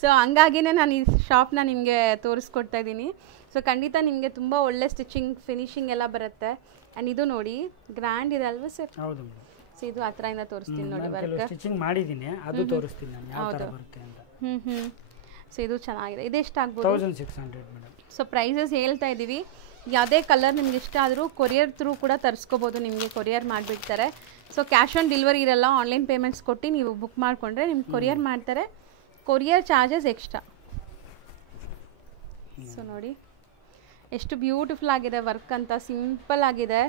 ಸೊ ಹಂಗಾಗಿನೇ ನಾನು ಈ ಶಾಪ್ನ ನಿಮಗೆ ತೋರಿಸ್ಕೊಡ್ತಾ ಇದ್ದೀನಿ. ಸೊ ಖಂಡಿತ ನಿಮಗೆ ತುಂಬ ಒಳ್ಳೆ ಸ್ಟಿಚಿಂಗ್ ಫಿನಿಶಿಂಗ್ ಎಲ್ಲ ಬರುತ್ತೆ. ಆ್ಯಂಡ್ ಇದು ನೋಡಿ ಗ್ರ್ಯಾಂಡ್ ಇದೆ ಅಲ್ವಾ ಸರ್? ಹೌದು. ಸೊ ಇದು ಹತ್ರದಿಂದ ತೋರಿಸ್ತೀನಿ ನೋಡಿ ವರ್ಕ್. ಸ್ಟಿಚಿಂಗ್ ಮಾಡಿದ್ದೀನಿ, ಅದು ತೋರಿಸ್ತೀನಿ ನಾನು ಯಾವ ಥರ ಬರುತ್ತೆ ಅಂತ. ಸೊ ಇದು ಚೆನ್ನಾಗಿದೆ. ಇದೆಷ್ಟಾಗ್ಬೋದು? 1600 ಮೇಡಮ್. ಸೊ ಪ್ರೈಸಸ್ ಹೇಳ್ತಾ ಇದ್ದೀವಿ. ಯಾವುದೇ ಕಲರ್ ನಿಮ್ಗೆ ಇಷ್ಟ ಆದರೂ ಕೊರಿಯರ್ ಥ್ರೂ ಕೂಡ ತರಿಸ್ಕೋಬೋದು, ನಿಮಗೆ ಕೊರಿಯರ್ ಮಾಡಿಬಿಡ್ತಾರೆ. ಸೊ ಕ್ಯಾಶ್ ಆನ್ ಡೆಲಿವರಿ ಇರಲ್ಲ, ಆನ್ಲೈನ್ ಪೇಮೆಂಟ್ಸ್ ಕೊಟ್ಟು ನೀವು ಬುಕ್ ಮಾಡಿಕೊಂಡ್ರೆ ನಿಮ್ಗೆ ಕೊರಿಯರ್ ಮಾಡ್ತಾರೆ, ಕೊರಿಯರ್ ಚಾರ್ಜಸ್ ಎಕ್ಸ್ಟ್ರಾ. ಸೊ ನೋಡಿ ಎಷ್ಟು ಬ್ಯೂಟಿಫುಲ್ ಆಗಿದೆ ವರ್ಕ್ ಅಂತ, ಸಿಂಪಲ್ ಆಗಿದೆ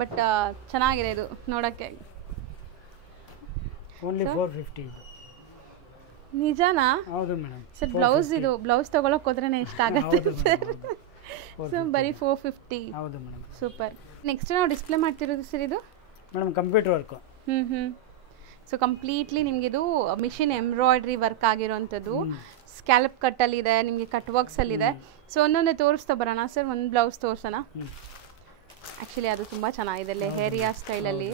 ಬಟ್ ಚೆನ್ನಾಗಿದೆ ಇದು ನೋಡೋಕ್ಕೆ. ನಿಜನಾ? ಹೌದು ಮೇಡಮ್ ಸರ್ ಬ್ಲೌಸ್ ಇದು ಬ್ಲೌಸ್ ತೊಗೊಳಕ್ಕೆ ಹೋದ್ರೇ ಇಷ್ಟ ಆಗುತ್ತೆ ಸರ್. ಸೊ ಬರೀ 450. ಹೌದು ಮೇಡಮ್ ಸೂಪರ್. ನೆಕ್ಸ್ಟ್ ನಾವು ಡಿಸ್ಪ್ಲೇ ಮಾಡ್ತಿರೋದು ಸರ್ ಇದು madam computer work. So completely ನಿಮಗಿದು ಮಿಷಿನ್ ಎಂಬ್ರಾಯ್ಡ್ರಿ ವರ್ಕ್ ಆಗಿರೋವಂಥದ್ದು, ಸ್ಕ್ಯಾಲಪ್ ಕಟ್ಟಲ್ಲಿದೆ, ನಿಮಗೆ ಕಟ್ ವರ್ಕ್ಸಲ್ಲಿದೆ. ಸೊ ಒಂದೊಂದೇ ತೋರಿಸ್ತಾ ಬರೋಣ ಸರ್, ಒಂದು ಬ್ಲೌಸ್ ತೋರಿಸೋಣ. ಆ್ಯಕ್ಚುಲಿ ಅದು ತುಂಬ ಚೆನ್ನಾಗಿದೆ ಲೆಹೇರಿಯಾ ಸ್ಟೈಲಲ್ಲಿ.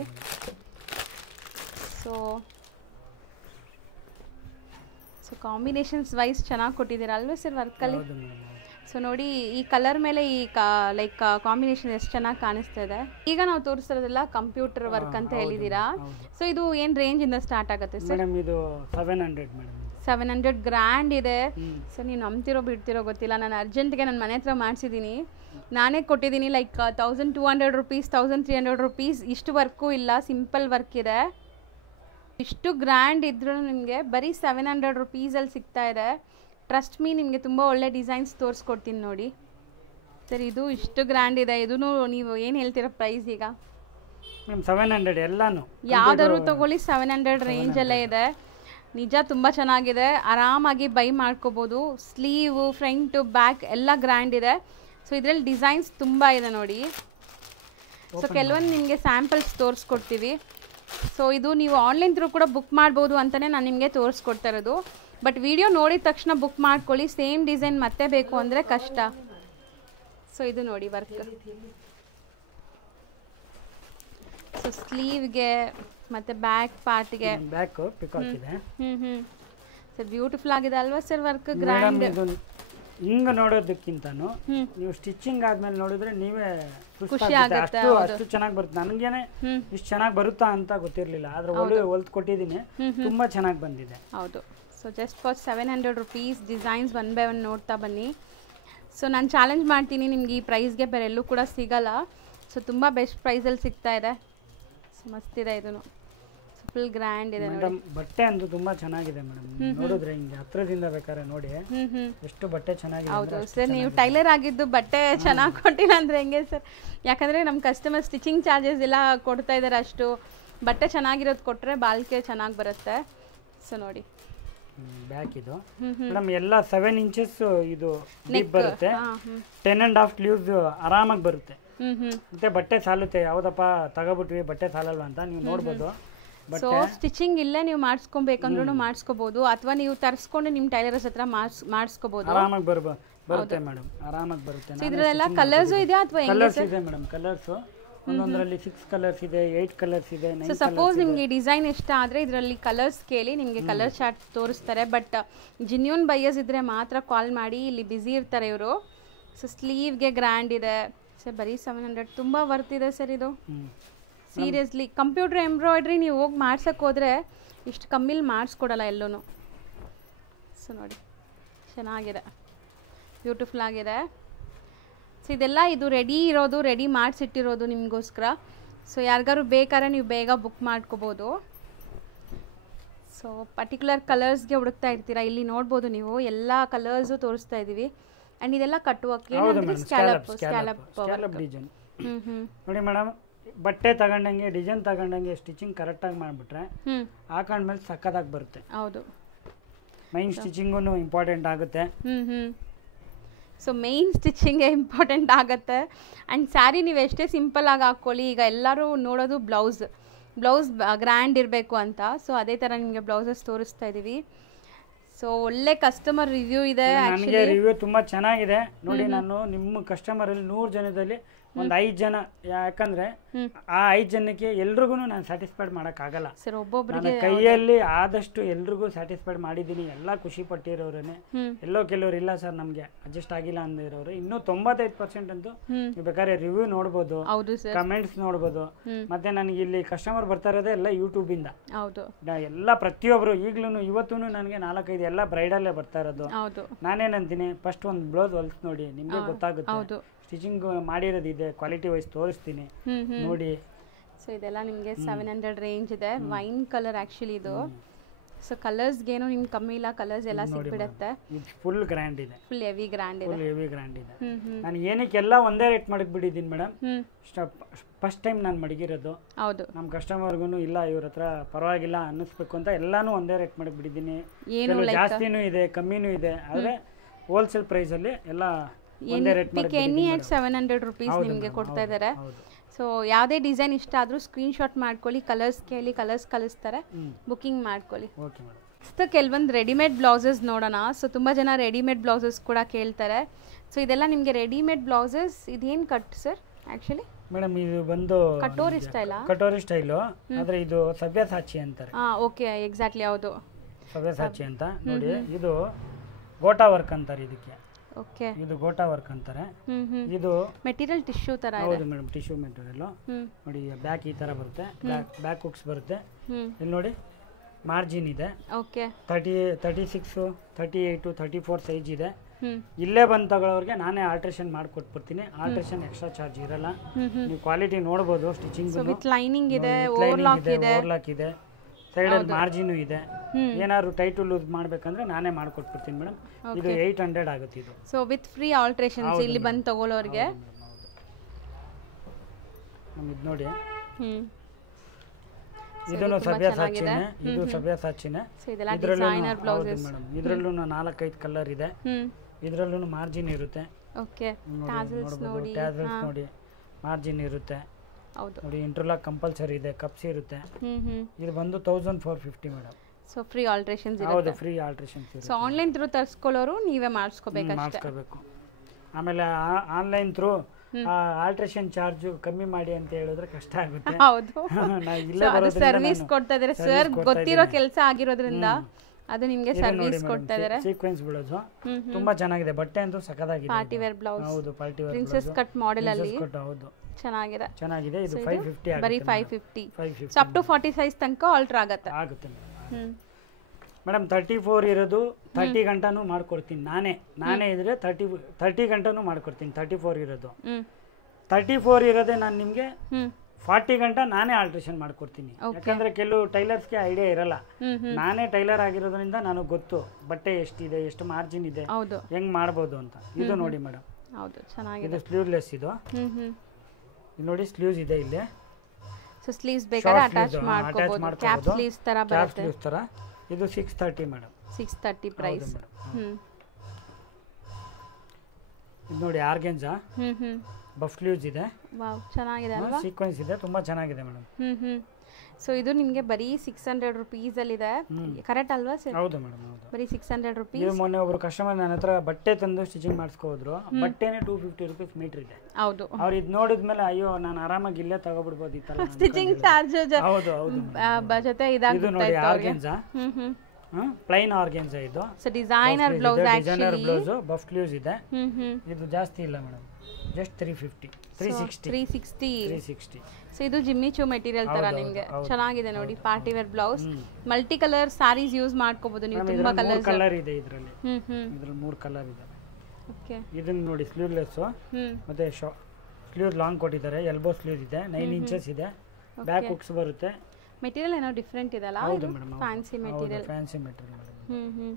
ಸೊ ಕಾಂಬಿನೇಷನ್ಸ್ ವೈಸ್ ಚೆನ್ನಾಗಿ ಕೊಟ್ಟಿದ್ದೀರಾ ಅಲ್ವೇ ಸರ್ ವರ್ಕಲ್ಲಿ? ಸೊ ನೋಡಿ ಈ ಕಲರ್ ಮೇಲೆ ಈ ಲೈಕ್ ಕಾಂಬಿನೇಷನ್ ಎಷ್ಟು ಚೆನ್ನಾಗಿ ಕಾಣಿಸ್ತಾ ಇದೆ. ಈಗ ನಾವು ತೋರಿಸ್ತಿರೋದೆಲ್ಲ ಕಂಪ್ಯೂಟರ್ ವರ್ಕ್ ಅಂತ ಹೇಳಿದ್ದೀರಾ. ಸೊ ಇದು ಏನು ರೇಂಜಿಂದ ಸ್ಟಾರ್ಟ್ ಆಗುತ್ತೆ ಸರ್? ಮೇಡಮ್ ಇದು 700 ಮೇಡಮ್. 700 ಗ್ರ್ಯಾಂಡ್ ಇದೆ ಸರ್. ನೀವು ನಂಬ್ತಿರೋ ಬಿಡ್ತಿರೋ ಗೊತ್ತಿಲ್ಲ, ನಾನು ಅರ್ಜೆಂಟ್ಗೆ ನನ್ನ ಮನೆ ಹತ್ರ ಮಾಡಿಸಿದ್ದೀನಿ, ನಾನೇ ಕೊಟ್ಟಿದ್ದೀನಿ. ಲೈಕ್ 1200 ರುಪೀಸ್ 1300 ರುಪೀಸ್ ಇಷ್ಟು ವರ್ಕು ಇಲ್ಲ, ಸಿಂಪಲ್ ವರ್ಕ್ ಇದೆ. ಇಷ್ಟು ಗ್ರ್ಯಾಂಡ್ ಇದ್ರೂ ನಿಮಗೆ ಬರೀ 700 ರುಪೀಸಲ್ಲಿ ಸಿಗ್ತಾ ಇದೆ. ಟ್ರಸ್ಟ್ ಮೀ, ನಿಮಗೆ ತುಂಬ ಒಳ್ಳೆ ಡಿಸೈನ್ಸ್ ತೋರಿಸ್ಕೊಡ್ತೀನಿ ನೋಡಿ ಸರ್. ಇದು ಇಷ್ಟು ಗ್ರ್ಯಾಂಡ್ ಇದೆ, ಇದೂ ನೀವು ಏನು ಹೇಳ್ತೀರಾ ಪ್ರೈಸ್ ಈಗ? 700 ಎಲ್ಲಾನು ಯಾವ್ದಾದ್ರು ತಗೊಳ್ಳಿ 700 ರೇಂಜಲ್ಲೇ ಇದೆ. ನಿಜ ತುಂಬ ಚೆನ್ನಾಗಿದೆ, ಆರಾಮಾಗಿ ಬೈ ಮಾಡ್ಕೋಬೋದು. ಸ್ಲೀವು, ಫ್ರಂಟು, ಬ್ಯಾಕ್ ಎಲ್ಲ ಗ್ರ್ಯಾಂಡ್ ಇದೆ. ಸೊ ಇದರಲ್ಲಿ ಡಿಸೈನ್ಸ್ ತುಂಬ ಇದೆ ನೋಡಿ. ಸೊ ಕೆಲವೊಂದು ನಿಮಗೆ ಸ್ಯಾಂಪಲ್ಸ್ ತೋರಿಸ್ಕೊಡ್ತೀವಿ. ಸೊ ಇದು ನೀವು ಆನ್ಲೈನ್ ಥ್ರೂ ಕೂಡ ಬುಕ್ ಮಾಡ್ಬೋದು ಅಂತಲೇ ನಾನು ನಿಮಗೆ ತೋರಿಸ್ಕೊಡ್ತಾ ಇರೋದು. ಬಟ್ ವಿಡಿಯೋ ನೋಡಿದ ತಕ್ಷಣ ಬುಕ್ ಮಾಡ್ಕೊಳ್ಳಿ, ಸೇಮ್ ಡಿಸೈನ್ ಮತ್ತೆ ಬೇಕು ಅಂದರೆ ಕಷ್ಟ. ಸೊ ಇದು ನೋಡಿ ವರ್ಕ್. ಸೊ ಸ್ಲೀವ್ಗೆ ಮತ್ತು ಬ್ಯಾಕ್ ಪಾರ್ಟ್ಗೆ ಬ್ಯಾಕ್ ಪಿಕಾಕ್ ಇದೆ. ಸರ್ ಬ್ಯೂಟಿಫುಲ್ ಆಗಿದೆ ಅಲ್ವಾ ಸರ್ ವರ್ಕ್? ಗ್ರ್ಯಾಂಡ್. ಹಿಂಗೆ ನೋಡೋದಕ್ಕಿಂತನೂ ನೀವು ಸ್ಟಿಚಿಂಗ್ ಆದ್ಮೇಲೆ ನೋಡಿದ್ರೆ ನೀವೇ ಖುಷಿ ಆಗುತ್ತೆ. ಅಷ್ಟು ಚೆನ್ನಾಗಿ ಬರುತ್ತೆ. ನನಗೇನೆ ಇಷ್ಟು ಚೆನ್ನಾಗಿ ಬರುತ್ತಾ ಅಂತ ಗೊತ್ತಿರಲಿಲ್ಲ, ಆದ್ರೆ ಹೊಲ್ದು ಕೊಟ್ಟಿದ್ದೀನಿ, ತುಂಬಾ ಚೆನ್ನಾಗಿ ಬಂದಿದೆ. ಹೌದು. So just for 700 rupees designs one by one ನೋಡ್ತಾ ಬನ್ನಿ. ಸೊ ನಾನು ಚಾಲೆಂಜ್ ಮಾಡ್ತೀನಿ, ನಿಮ್ಗೆ ಈ ಪ್ರೈಸ್ಗೆ ಬೇರೆ ಎಲ್ಲೂ ಕೂಡ ಸಿಗಲ್ಲ. ಸೊ ತುಂಬ ಬೆಸ್ಟ್ ಪ್ರೈಸಲ್ಲಿ ಸಿಗ್ತಾ ಇದೆ. ಸೊ ಮಸ್ತಿದೆ ಇದೂ, ಫುಲ್ ಗ್ರ್ಯಾಂಡ್ ಇದೆ ಮೇಡಮ್. ಬಟ್ಟೆ ಅಂತೂ ತುಂಬಾ ಚೆನ್ನಾಗಿದೆ ಮೇಡಮ್, ನೋಡಿದ್ರೆ ಹಿಂಗೆ ಹತ್ರದಿಂದ ಬೇಕಾದ್ರೆ ನೋಡಿ ಎಷ್ಟು ಬಟ್ಟೆ ಚೆನ್ನಾಗಿದೆ. ಹೌದು ಸರ್, ನೀವು ಟೈಲರ್ ಆಗಿದ್ದು ಬಟ್ಟೆ ಚೆನ್ನಾಗಿ ಕೊಟ್ಟಿಲ್ಲ ಅಂದರೆ ಹೆಂಗೆ ಸರ್? ಯಾಕಂದರೆ ನಮ್ಮ ಕಸ್ಟಮರ್ ಸ್ಟಿಚಿಂಗ್ ಚಾರ್ಜಸ್ ಎಲ್ಲ ಕೊಡ್ತಾ ಇದ್ದಾರೆ, ಅಷ್ಟು ಬಟ್ಟೆ ಚೆನ್ನಾಗಿರೋದು ಕೊಟ್ಟರೆ ಬಾಳಿಕೆ ಚೆನ್ನಾಗಿ ಬರುತ್ತೆ. ಸೊ ನೋಡಿ ಬ್ಯಾಕ್ ಇದು ಮೇಡಮ್ ಎಲ್ಲ 7 ಇಂಚಸ್ ಇದು ಡೀಪ್ ಬರುತ್ತೆ, 10.5 ಸ್ಲೀವ್ಸ್ ಆರಾಮಾಗಿ ಬರುತ್ತೆ. ಮತ್ತೆ ಬಟ್ಟೆ ಸಾಲುತ್ತೆ, ಯಾವ್ದಪ್ಪ ತಗೋಬಿಟ್ವಿ ಬಟ್ಟೆ ಸಾಲಲ್ವಾ ಅಂತ ನೀವು ನೋಡ್ಬೋದು. ಸೊ ಸ್ಟಿಚಿಂಗ್ ಇಲ್ಲೇ ನೀವು ಮಾಡಿಸ್ಕೊಬೇಕಂದ್ರೂ ಮಾಡಿಸ್ಕೋಬಹುದು, ಅಥವಾ ನೀವು ತರಿಸ್ಕೊಂಡು ನಿಮ್ಮ ಟೈಲರ್ಸ್ ಹತ್ರ ಮಾಡಿಸ್ಕೋಬಹುದು. ಆರಾಮಾಗಿ ಬರುತ್ತೆ ಮೇಡಮ್, ಆರಾಮಾಗಿ ಬರುತ್ತೆ. ಇದರಲ್ಲ ಕಲರ್ಸ್ ಇದೆ ಅಥವಾ ಕಲರ್ಸ್ ಇದೆ ಮೇಡಮ್, ಕಲರ್ಸ್ ಒಂದೊಂದರಲ್ಲಿ 6 ಕಲರ್ಸ್ ಇದೆ, 8 ಕಲರ್ಸ್ ಇದೆ. ಸೊ ಸಪೋಸ್ ನಿಮಗೆ ಡಿಸೈನ್ ಇಷ್ಟ ಆದರೆ ಇದರಲ್ಲಿ ಕಲರ್ಸ್ ಕೇಳಿ ನಿಮಗೆ ಕಲರ್ ಚಾರ್ಟ್ ತೋರಿಸ್ತಾರೆ. ಬಟ್ ಜಿನ್ಯೂನ್ ಬೈಯರ್ಸ್ ಇದ್ರೆ ಮಾತ್ರ ಕಾಲ್ ಮಾಡಿ, ಇಲ್ಲಿ ಬ್ಯುಸಿ ಇರ್ತಾರೆ ಇವರು. ಸೊ ಸ್ಲೀವ್ಗೆ ಗ್ರ್ಯಾಂಡ್ ಇದೆ ಸರ್, ಬರೀ 700, ತುಂಬ ವರ್ತ್ ಇದೆ ಸರ್ ಇದು. ಸೀರಿಯಸ್ಲಿ ಕಂಪ್ಯೂಟರ್ ಎಂಬ್ರಾಯ್ಡ್ರಿ ನೀವು ಹೋಗಿ ಮಾಡ್ಸಕ್ಕೆ ಹೋದರೆ ಇಷ್ಟು ಕಮ್ಮಿಲಿ ಮಾಡಿಸ್ಕೊಡಲ್ಲ ಎಲ್ಲೂ. ಸೊ ನೋಡಿ ಚೆನ್ನಾಗಿದೆ, ಬ್ಯೂಟಿಫುಲ್ ಆಗಿದೆ. ಸೊ ಇದೆಲ್ಲ ಇದು ರೆಡಿ ಇರೋದು, ರೆಡಿ ಮಾಡಿಸಿಟ್ಟಿರೋದು ನಿಮಗೋಸ್ಕರ. ಸೊ ಯಾರಿಗಾರು ಬೇಕಾದ್ರೆ ನೀವು ಬೇಗ ಬುಕ್ ಮಾಡ್ಕೋಬೋದು. ಸೊ ಪರ್ಟಿಕ್ಯುಲರ್ ಕಲರ್ಸ್ಗೆ ಹುಡುಕ್ತಾ ಇರ್ತೀರಾ, ಇಲ್ಲಿ ನೋಡ್ಬೋದು ನೀವು ಎಲ್ಲ ಕಲರ್ಸು ತೋರಿಸ್ತಾ ಇದ್ದೀವಿ. ಆ್ಯಂಡ್ ಇದೆಲ್ಲ ಕಟ್ಟುವಕ್ಕೆ ಸ್ಕ್ಯಾಲಪ್ ಡಿಸೈನ್ ನೋಡಿ ಮೇಡಮ್. ಬಟ್ಟೆ ತಗೊಂಡಂಗೆ ಡಿಸೈನ್ ತಗೊಂಡಂಗೆ ಸ್ಟಿಚಿಂಗ್ ಕರೆಕ್ಟಾಗಿ ಮಾಡಿಬಿಟ್ರೆ ಹಾಕೊಂಡ್ಮೇಲೆ ಸಕ್ಕತ್ತಾಗಿ ಬರುತ್ತೆ. ಹೌದು, ಮೈನ್ ಸ್ಟಿಚಿಂಗೂ ಇಂಪಾರ್ಟೆಂಟ್ ಆಗುತ್ತೆ. ಸೊ ಮೇಯ್ನ್ ಸ್ಟಿಚಿಂಗೇ ಇಂಪಾರ್ಟೆಂಟ್ ಆಗುತ್ತೆ. ಆ್ಯಂಡ್ ಸ್ಯಾರಿ ನೀವು ಎಷ್ಟೇ ಸಿಂಪಲ್ಲಾಗಿ ಹಾಕ್ಕೊಳ್ಳಿ, ಈಗ ಎಲ್ಲರೂ ನೋಡೋದು ಬ್ಲೌಸ್ ಗ್ರ್ಯಾಂಡ್ ಇರಬೇಕು ಅಂತ. ಸೊ ಅದೇ ಥರ ನಿಮಗೆ ಬ್ಲೌಸಸ್ ತೋರಿಸ್ತಾ ಇದ್ದೀವಿ. ಸೊ ಒಳ್ಳೆ ಕಸ್ಟಮರ್ ರಿವ್ಯೂ ಇದೆ. ನನಗೆ ರಿವ್ಯೂ ತುಂಬ ಚೆನ್ನಾಗಿದೆ ನೋಡಿ. ನಾನು ನಿಮ್ಮ ಕಸ್ಟಮರಲ್ಲಿ 100 ಜನದಲ್ಲಿ ಒಂದು 5 ಜನ, ಯಾಕಂದ್ರೆ ಆ 5 ಜನಕ್ಕೆ ಎಲ್ರಿಗೂ ನಾನು ಸ್ಯಾಟಿಸ್ಫೈಡ್ ಮಾಡೋಕ್ಕಾಗಲ್ಲ ಸರ್. ಒಬ್ಬೊಬ್ಬರಿಗೆ ಕೈಯಲ್ಲಿ ಆದಷ್ಟು ಎಲ್ರಿಗೂ ಸ್ಯಾಟಿಸ್ಫೈಡ್ ಮಾಡಿದ್ದೀನಿ. ಎಲ್ಲ ಖುಷಿ ಪಟ್ಟಿರೋರೇನೆ, ಎಲ್ಲೋ ಕೆಲವ್ರು ಇಲ್ಲ ಸರ್ ನಮ್ಗೆ ಅಡ್ಜಸ್ಟ್ ಆಗಿಲ್ಲ ಅಂದಿರೋರು. ಇನ್ನೂ 95% ಅಂತೂ ನೀವು ಬೇಕಾದ್ರೆ ರಿವ್ಯೂ ನೋಡ್ಬೋದು, ಕಮೆಂಟ್ಸ್ ನೋಡ್ಬೋದು. ಮತ್ತೆ ನನಗೆ ಇಲ್ಲಿ ಕಸ್ಟಮರ್ ಬರ್ತಾ ಇರೋದೇ ಎಲ್ಲ ಯೂಟ್ಯೂಬ್ ಇಂದ. ಎಲ್ಲ ಪ್ರತಿಯೊಬ್ರು ಈಗ್ಲೂ ಇವತ್ತೂ ನನಗೆ 4-5 ಎಲ್ಲ ಬ್ರೈಡಲ್ಲೇ ಬರ್ತಾ ಇರೋದು. ನಾನೇನಂತೀನಿ, ಫಸ್ಟ್ ಒಂದು ಬ್ಲೌಸ್ ಹೊಲ್ಸ್ ನೋಡಿ, ನಿಮ್ಗೆ ಗೊತ್ತಾಗುತ್ತೆ ಸ್ಟಿಚಿಂಗ್ ಮಾಡಿರೋದಿದೆ, ಕ್ವಾಲಿಟಿ ವೈಸ್ ತೋರಿಸ್ತೀನಿ ನೋಡಿ. ಸೊ ಇದೆಲ್ಲ ನಿಮಗೆ 700 ರೇಂಜ್ ಇದೆ. ವೈನ್ ಕಲರ್ ಆ್ಯಕ್ಚುಲಿ ಇದು. ಸೊ ಕಲರ್ಸ್ಗೇನು ನಿಮ್ಗೆ ಕಮ್ಮಿ ಇಲ್ಲ, ಕಲರ್ಸ್ ಎಲ್ಲ ಸಿಕ್ಬಿಡುತ್ತೆ. ಇದು ಫುಲ್ ಗ್ರ್ಯಾಂಡ್ ಇದೆ, ಫುಲ್ ಹೆವಿ ಗ್ರ್ಯಾಂಡ್ ಇದೆ. ಫುಲ್ ಹೆವಿ ಗ್ರ್ಯಾಂಡ್ ಇದೆ. ನಾನು ಏನಕ್ಕೆಲ್ಲ ಒಂದೇ ರೇಟ್ ಮಡಗಿಬಿಟ್ಟಿದ್ದೀನಿ ಮೇಡಮ್. ಫಸ್ಟ್ ಟೈಮ್ ನಾನು ಮಡಗಿರೋದು. ಹೌದು. ನಮ್ಮ ಕಸ್ಟಮರ್ಗೂ ಇಲ್ಲ ಇವ್ರ ಹತ್ರ ಪರವಾಗಿಲ್ಲ ಅನ್ನಿಸ್ಬೇಕು ಅಂತ ಎಲ್ಲಾನು ಒಂದೇ ರೇಟ್ ಮಡಗಿಬಿಟ್ಟಿದ್ದೀನಿ. ಜಾಸ್ತಿನೂ ಇದೆ, ಕಮ್ಮಿನೂ ಇದೆ, ಆದರೆ ಹೋಲ್ಸೇಲ್ ಪ್ರೈಸಲ್ಲಿ ಎಲ್ಲ ಒಂದೇ ರೇಟ್ ಮಡಗಿಬಿಟ್ಟಿದ್ದೀನಿ. 700 ರುಪೀಸ್ ನಿಮಗೆ ಕೊಡ್ತಾ ಇದ್ದಾರೆ. ಸೊ ಯಾವುದೇ ಡಿಸೈನ್ ಇಷ್ಟ ಆದರೂ ಸ್ಕ್ರೀನ್ಶಾಟ್ ಮಾಡ್ಕೊಳ್ಳಿ, ಕಲರ್ಸ್ ಕೇಳಿ, ಕಲರ್ಸ್ ಕಳಿಸ್ತಾರೆ, ಬುಕ್ಕಿಂಗ್ ಮಾಡ್ಕೊಳ್ಳಿ. Okay madam. ಸೊ ಕೆಲವೊಂದು ರೆಡಿಮೇಡ್ ಬ್ಲೌಸಸ್ ನೋಡೋಣ. ಸೊ ತುಂಬ ಜನ ರೆಡಿಮೇಡ್ ಬ್ಲೌಸಸ್ ಕೂಡ ಕೇಳ್ತಾರೆ. ಸೊ ಇದೆಲ್ಲ ನಿಮಗೆ ರೆಡಿಮೇಡ್ ಬ್ಲೌಸಸ್. ಇದೇನು ಕಟ್ ಸರ್ ಆ್ಯಕ್ಚುಲಿ? ಮೇಡಮ್ ಇದು ಬಂದು ಕಟೋರಿ ಸ್ಟೈಲಾ? ಕಟೋರಿ ಸ್ಟೈಲು, ಆದರೆ ಇದು ಸವ್ಯಸಾಚಿ ಅಂತಾರೆ. ಓಕೆ, ಎಕ್ಸಾಕ್ಟ್ಲಿ, ಹೌದು, ಸವ್ಯಸಾಚಿ ಅಂತ ನೋಡಿ. ಇದು ಗೋಟಾ ವರ್ಕ್ ಅಂತಾರೆ ಇದಕ್ಕೆ. ಓಕೆ, ಇದು ಗೋಟಾ ವರ್ಕ್ ಅಂತಾರೆ. ಇದು ಮೆಟೀರಿಯಲ್ ಟಿಶ್ಯೂ ತರ ಇದೆ. ಹೌದು ಮೇಡಮ್, ಟಿಶ್ಯೂ ಮೆಟೀರಿಯಲ್. ನೋಡಿ ಬ್ಯಾಕ್ ಈ ತರ ಬರುತ್ತೆ, ಬ್ಯಾಕ್ ಹುಕ್ಸ್ ಬರುತ್ತೆ. ಇಲ್ಲಿ ನೋಡಿ ಮಾರ್ಜಿನ್ ಇದೆ. ಓಕೆ, 36, 38, 34 ಸೈಜ್ ಇದೆ. ಇಲ್ಲೇ ಬಂದು ತಗೊಳ್ಳೋರಿಗೆ ನಾನೇ ಆಲ್ಟ್ರೇಷನ್ ಮಾಡಿಕೊಟ್ಬಿಡ್ತೀನಿ. ಆಲ್ಟ್ರೇಷನ್ ಎಕ್ಸ್ಟ್ರಾ ಚಾರ್ಜ್ ಇರಲ್ಲ. ನೀವು ಕ್ವಾಲಿಟಿ ನೋಡ್ಬೋದು. ಸ್ಟಿಚಿಂಗ್ ವಿತ್ ಲೈನಿಂಗ್ ಇದೆ, ಓವರ್ಲಾಕ್ ಇದೆ, ಸೈಡಲ್ಲಿ ಮಾರ್ಜಿನು ಇದೆ. ಏನಾದ್ರು ಟೈಟು ಲೂಸ್ ಮಾಡ್ಬೇಕಂದ್ರೆ ನಾನೇ ಮಾಡ್ಕೊಟ್ಬಿಡ್ತೀನಿ ಮೇಡಮ್. ಇದು 800 ಆಗುತ್ತೆ ಇದು. ಸೊ ವಿತ್ ಫ್ರೀ ಆಲ್ಟ್ರೇಷನ್ಸ್ ಇಲ್ಲಿ ಬಂದು ತಗೊಳ್ಳೋರಿಗೆ. ಇದು ನೋಡಿ, ಇದನ್ನು ಸವ್ಯಸಾಚಿನೇ, ಇದು ಸವ್ಯಸಾಚಿನೇ. ಇದರಲ್ಲೂ ಮೇಡಮ್ ಇದರಲ್ಲೂ 4-5 ಕಲರ್ ಇದೆ. ಇದರಲ್ಲೂ ಮಾರ್ಜಿನ್ ಇರುತ್ತೆ. ಓಕೆ, ಟ್ಯಾಸಲ್ಸ್ ನೋಡಿ ಮಾರ್ಜಿನ್ ಇರುತ್ತೆ. ಹೌದು ನೋಡಿ, ಇಂಟರ್ಲಾಕ್ ಕಂಪಲ್ಸರಿ ಇದೆ, ಕಪ್ಸ್ ಇರುತ್ತೆ. ಇದು ಬಂದು 1450 ಮೇಡಮ್. ಸೊ ಫ್ರೀ ಆಲ್ಟ್ರೇಷನ್ಸ್ ಇರುತ್ತೆ. ಹೌದು, ಫ್ರೀ ಆಲ್ಟ್ರೇಷನ್ಸ್ ಇರುತ್ತೆ. ಸೊ ಆನ್ಲೈನ್ ಥ್ರೂ ತರಿಸ್ಕೊಳ್ಳೋರು ನೀವೇ ಮಾಡಿಸ್ಕೋಬೇಕು. ಆಮೇಲೆ ಆನ್ಲೈನ್ ಥ್ರೂ ಆಲ್ಟ್ರೇಷನ್ ಚಾರ್ಜ್ ಕಮ್ಮಿ ಮಾಡಿ ಅಂತ ಹೇಳಿದ್ರೆ ಕಷ್ಟ ಆಗುತ್ತೆ. ಹೌದು, ಅದು ಸರ್ವಿಸ್ ಕೊಡ್ತಾ ಇದ್ದಾರೆ ಸರ್, ಗೊತ್ತಿರೋ ಕೆಲಸ ಆಗಿರೋದ್ರಿಂದ ಅದು ನಿಮಗೆ ಸರ್ವಿಸ್ ಕೊಡ್ತಾ ಇದ್ದಾರೆ. ಸೀಕ್ವೆನ್ಸ್ ಬ್ಲೌಸ್ ತುಂಬಾ ಚೆನ್ನಾಗಿದೆ, ಬಟ್ಟೆ ಅಂತೂ ಸಖತ್ತಾಗಿದೆ. Party wear blouse. ಹೌದು, party wear princess cut model ಅಲ್ಲಿ. ಹೌದು, ಚೆನ್ನಾಗಿದೆ. ಇದು 550 ಬರೀ 550. ಸೊ ಅಪ್ ಟು 40 ಸೈಜ್ ತನಕ ಆಲ್ಟರ್ ಆಗುತ್ತೆ ಮೇಡಮ್. 34 ಇರೋದು 30 ಗಂಟನೂ ಮಾಡ್ಕೊಡ್ತೀನಿ ನಾನೇ ಇದ್ರೆ 30 ಗಂಟನೂ ಮಾಡ್ಕೊಡ್ತೀನಿ. 34 ಇರೋದು 34 ಇರೋದೇ ನಾನು ನಿಮಗೆ 40 ಗಂಟೆ ನಾನೇ ಆಲ್ಟ್ರೇಷನ್ ಮಾಡ್ಕೊಡ್ತೀನಿ. ಯಾಕಂದ್ರೆ ಕೆಲವು ಟೈಲರ್ಸ್ಗೆ ಐಡಿಯಾ ಇರಲ್ಲ. ನಾನೇ ಟೈಲರ್ ಆಗಿರೋದ್ರಿಂದ ನನಗೆ ಗೊತ್ತು ಬಟ್ಟೆ ಎಷ್ಟಿದೆ, ಎಷ್ಟು ಮಾರ್ಜಿನ್ ಇದೆ, ಹೆಂಗ್ ಮಾಡ್ಬೋದು ಅಂತ. ಇದು ನೋಡಿ ಮೇಡಮ್, ಇದು ಸ್ಲೀವ್ಲೆಸ್. ಇದು ನೋಡಿ ಸ್ಲೀವ್ಸ್ ಇದೆ ಇಲ್ಲಿ. ಸೊ ಸ್ಲೀವ್ಸ್ ಬೇಕಾದ್ರೆ ಅಟ್ಯಾಚ್ ಮಾಡ್ಕೋಬಹುದು, ಕ್ಯಾಪ್ ಸ್ಲೀವ್ಸ್ ತರ ಬರುತ್ತೆ. ಇದು 630 ಮೇಡಮ್. 630 ಪ್ರೈಸ್. ಇದು ನೋಡಿ ಆರ್ಗೆನ್ಜಾ ಬಫ್ ಸ್ಲೀವ್ಸ್ ಇದೆ. ವಾವ್, ಚೆನ್ನಾಗಿದೆ ಅಲ್ವಾ? ಸೀಕ್ವೆನ್ಸ್ ಇದೆ, ತುಂಬಾ ಚೆನ್ನಾಗಿದೆ ಮೇಡಮ್. ಸೊ ಇದು ನಿಮಗೆ ಬರೀ 600 ರುಪೀಸ್ ಅಲ್ಲಿ ಇದೆ, ಕರೆಕ್ಟ್ ಅಲ್ವಾ ಸರ್? ಹೌದು ಮೇಡಮ್, ಹೌದು. ಬರೀ 600 ರುಪೀಸ್. ಇದು ಮೊನ್ನೆ ಒಬ್ರು ಕಸ್ಟಮರ್ ನನ್ನ ಹತ್ರ ಬಟ್ಟೆ ತಂದು ಸ್ಟಿಚಿಂಗ್ ಮಾಡಿಸ್ಕೋದ್ರು. ಬಟ್ಟೆನೇ 250 ರುಪೀಸ್ ಮೀಟರ್ ಇದೆ. ಹೌದು, ಅವ್ರು ಇದು ನೋಡಿದ್ಮೇಲೆ ಅಯ್ಯೋ ನಾನು ಆರಾಮಾಗಿ ಇಲ್ಲೇ ತಗೋಬಿಡ್ಬೋದು ಇತ್ತಲ್ಲ. ಸ್ಟಿಚಿಂಗ್ ಚಾರ್ಜ್ ಹೌದು ಹೌದು ಜೊತೆ ಇದಾಗುತ್ತೆ. ಇದು ನೋಡಿ ಆರ್ಗೆನ್ಜಾ, ಪ್ಲೈನ್ ಆರ್ಗೆನ್ಜಾ. ಇದು so designer blouse, designer blouse, puff sleeves ಇದೆ. ಇದು ಜಾಸ್ತಿ ಇಲ್ಲ ಮೇಡಮ್, ಜಸ್ಟ್ 350, 360. ಸೊ ಇದು ಜಿಮ್ಮಿ ಚೂ ಮೆಟೀರಿಯಲ್ ತರ ನಿಮಗೆ ಚೆನ್ನಾಗಿದೆ ನೋಡಿ. Party wear blouse, multi colour saris use ಮಾಡ್ಕೋಬಹುದು ನೀವು. ತುಂಬಾ ಕಲರ್ ಇದೆ ಇದರಲ್ಲಿ. ಇದರಲ್ಲಿ 3 ಕಲರ್ ಇದೆ. ಓಕೆ, ಇದನ್ನ ನೋಡಿ ಸ್ಲೀವ್ಲೆಸ್, ಮತ್ತೆ ಸ್ಲೀವ್ ಲಾಂಗ್ ಕೊಟ್ಟಿದ್ದಾರೆ. ಎಲ್ಬೋ ಸ್ಲೀವ್ ಇದೆ, 9 ಇಂಚಸ್ ಇದೆ. ಬ್ಯಾಕ್ ಹುಕ್ಸ್ ಬರುತ್ತೆ. ಮೆಟೀರಿಯಲ್ ಏನೋ ಡಿಫರೆಂಟ್ ಇದೆ ಅಲ್ಲ? ಹೌದು madam, fancy material. Fancy material madam.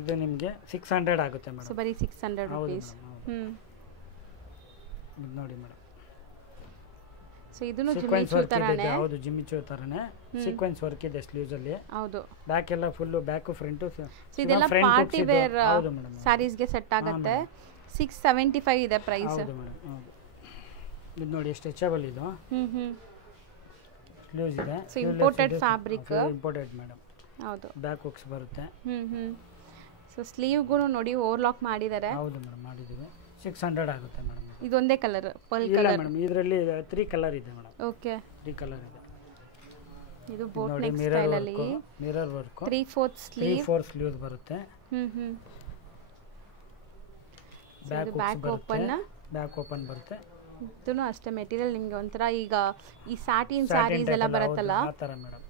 ಇದು ನಿಮಗೆ 600 ಆಗುತ್ತೆ ಮೇಡಮ್. ಸೊ ಬರೀ 600 ರೂಪೀಸ್. ನೋಡಿ ಮೇಡಮ್, ಸೊ ಇದನ್ನು ಜಿಮ್ಮಿ ಚೂ ತರಾನೇ. ಹೌದು, ಜಿಮ್ಮಿ ಚೂ ತರಾನೇ ಸೀಕ್ವೆನ್ಸ್ ವರ್ಕ್ ಇದೆ ಸ್ಲೀವ್ಸ್ ಅಲ್ಲಿ. ಹೌದು, ಬ್ಯಾಕ್ ಎಲ್ಲ ಫುಲ್ ಬ್ಯಾಕ್ ಫ್ರಂಟ್. ಸೊ ಇದೆಲ್ಲ ಪಾರ್ಟಿ ವೇರ್ ಸಾರೀಸ್ ಗೆ ಸೆಟ್ ಆಗುತ್ತೆ. 675 ಇದೆ ಪ್ರೈಸ್. ಹೌದು ಮೇಡಮ್, ಹೌದು. ಇದು ನೋಡಿ ಸ್ಟ್ರೆಚಬಲ್. ಇದು ಸ್ಲೀವ್ಸ್ ಇದೆ. So imported fabric. Imported madam. ಹೌದು, ಬ್ಯಾಕ್ ಹುಕ್ಸ್ ಬರುತ್ತೆ. ಸೊ ಸ್ಲೀವ್ ಗೂ ನೋಡಿ ಓವರ್ಲಾಕ್ ಮಾಡಿದ್ದಾರೆ. ಹೌದು ಮೇಡಮ್, ಮಾಡಿದೀವಿ. 600 ಆಗುತ್ತೆ ಮೇಡಮ್. ಇದೊಂದೇ ಕಲರ್, ಪರ್ಲ್ ಕಲರ್. ಇಲ್ಲ ಮೇಡಮ್, ಇದರಲ್ಲಿ 3 ಕಲರ್ ಇದೆ ಮೇಡಮ್. ಓಕೆ, 3 ಕಲರ್ ಇದೆ. ಇದು ಬೋಟ್ ನೆಕ್ ಸ್ಟೈಲ್ ಅಲ್ಲಿ ಮಿರರ್ ವರ್ಕ್. 3/4 ಸ್ಲೀವ್, 3/4 ಸ್ಲೀವ್ ಬರುತ್ತೆ. ಬ್ಯಾಕ್ ಓಪನ್, ಬ್ಯಾಕ್ ಓಪನ್ ಬರುತ್ತೆ. ಇದನ್ನು ಅಷ್ಟೇ ಮೆಟೀರಿಯಲ್ ನಿಮಗೆ ಒಂಥರ ಈಗ ಈ ಸ್ಯಾಟಿನ್ ಸ್ಯಾರೀಸ್ ಎಲ್ಲ ಬರುತ್ತಲ್ಲ ಆ ತರ ಮೇಡಮ್.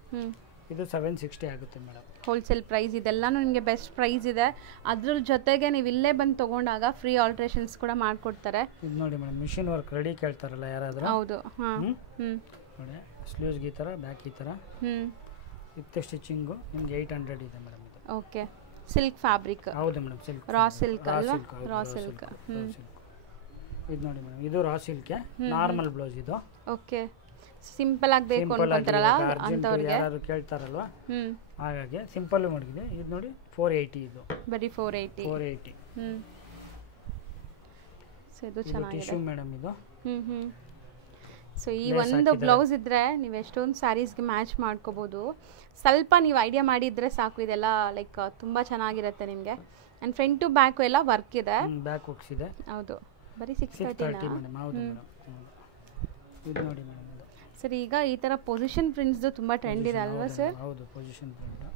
ಇದು 760 ಆಗುತ್ತೆ ಮೇಡಮ್. ಹೋಲ್ಸೇಲ್ ಪ್ರೈಸ್ ಇದೆಲ್ಲನೂ ನಿಮಗೆ ಬೆಸ್ಟ್ ಪ್ರೈಸ್ ಇದೆ. ಅದ್ರ ಜೊತೆಗೆ ನೀವು ಇಲ್ಲೇ ಬಂದು ತೊಗೊಂಡಾಗ ಫ್ರೀ ಆಲ್ಟ್ರೇಷನ್ಸ್ ಕೂಡ ಮಾಡಿಕೊಡ್ತಾರೆ. ಇದು ನೋಡಿ ಮೇಡಮ್ ಮಿಷಿನ್ ವರ್ಕ್ ರೆಡಿ ಕೇಳ್ತಾರಲ್ಲ ಯಾರಾದರೂ. ಹೌದು. ಹಾಂ. ನೋಡಿ ಸ್ಲೀವ್ಸ್ಗೆ ಈ ಥರ ಬ್ಯಾಕ್ ಈ ಥರ ವಿತ್ ಸ್ಟಿಚಿಂಗು ನಿಮ್ಗೆ 800 ಇದೆ ಮೇಡಮ್ ಇದು. ಓಕೆ. Silk fabric. ಹೌದು ಮೇಡಮ್ ಸಿಲ್ಕ್. ರಾ ಸಿಲ್ಕ್ ಅಲ್ವಾ? Raw silk. ಇದು ನೋಡಿ ಮೇಡಮ್ ಇದು ರಾ ಸಿಲ್ಕ್ ನಾರ್ಮಲ್ ಬ್ಲೌಸ್ ಇದು. ಓಕೆ. ಸಿಂಪಲ್ ಆಗಿ ಬೇಕು ಅನ್ಕೊಂತಾರಲ್ಲ ಅಂತವ್ರಿಗೆ ಯಾರು ಕೇಳ್ತಾರಲ್ವಾ ಹಾಗಾಗಿ ಸಿಂಪಲ್ ಮಾಡಿದೆ. ಇದು ನೋಡಿ 480 ಇದು. ಬರೀ 480. ಸೊ ಇದು ಚೆನ್ನಾಗಿದೆ ಟಿಶ್ಯೂ ಮೇಡಮ್ ಇದು. ಸೊ ಈ ಒಂದು ಬ್ಲೌಸ್ ಇದ್ರೆ ನೀವು ಎಷ್ಟೊಂದು ಸ್ಯಾರೀಸ್ಗೆ ಮ್ಯಾಚ್ ಮಾಡ್ಕೋಬಹುದು. ಸ್ವಲ್ಪ ನೀವು ಐಡಿಯಾ ಮಾಡಿದ್ರೆ ಸಾಕು. ಇದೆಲ್ಲ ಲೈಕ್ ತುಂಬಾ ಚೆನ್ನಾಗಿರುತ್ತೆ ನಿಮಗೆ. ಅಂಡ್ ಫ್ರಂಟ್ ಟು ಬ್ಯಾಕ್ ಎಲ್ಲ ವರ್ಕ್ ಇದೆ. ಬ್ಯಾಕ್ ವರ್ಕ್ಸ್ ಇದೆ. ಹೌದು. ಬರೀ 630 ಮೇಡಮ್. ಹೌದು ಮೇಡಮ್. ಇದು ನೋಡಿ ಮೇಡಮ್ ಸರ್ ಈಗ ಈ ತರ ಪೊಸಿಷನ್ ಪ್ರಿಂಟ್ಸ್ ತುಂಬಾ ಟ್ರೆಂಡ್ ಇದೆ ಅಲ್ವಾ ಸರ್? ಹೌದು ಪೊಸಿಷನ್ ಪ್ರಿಂಟ್.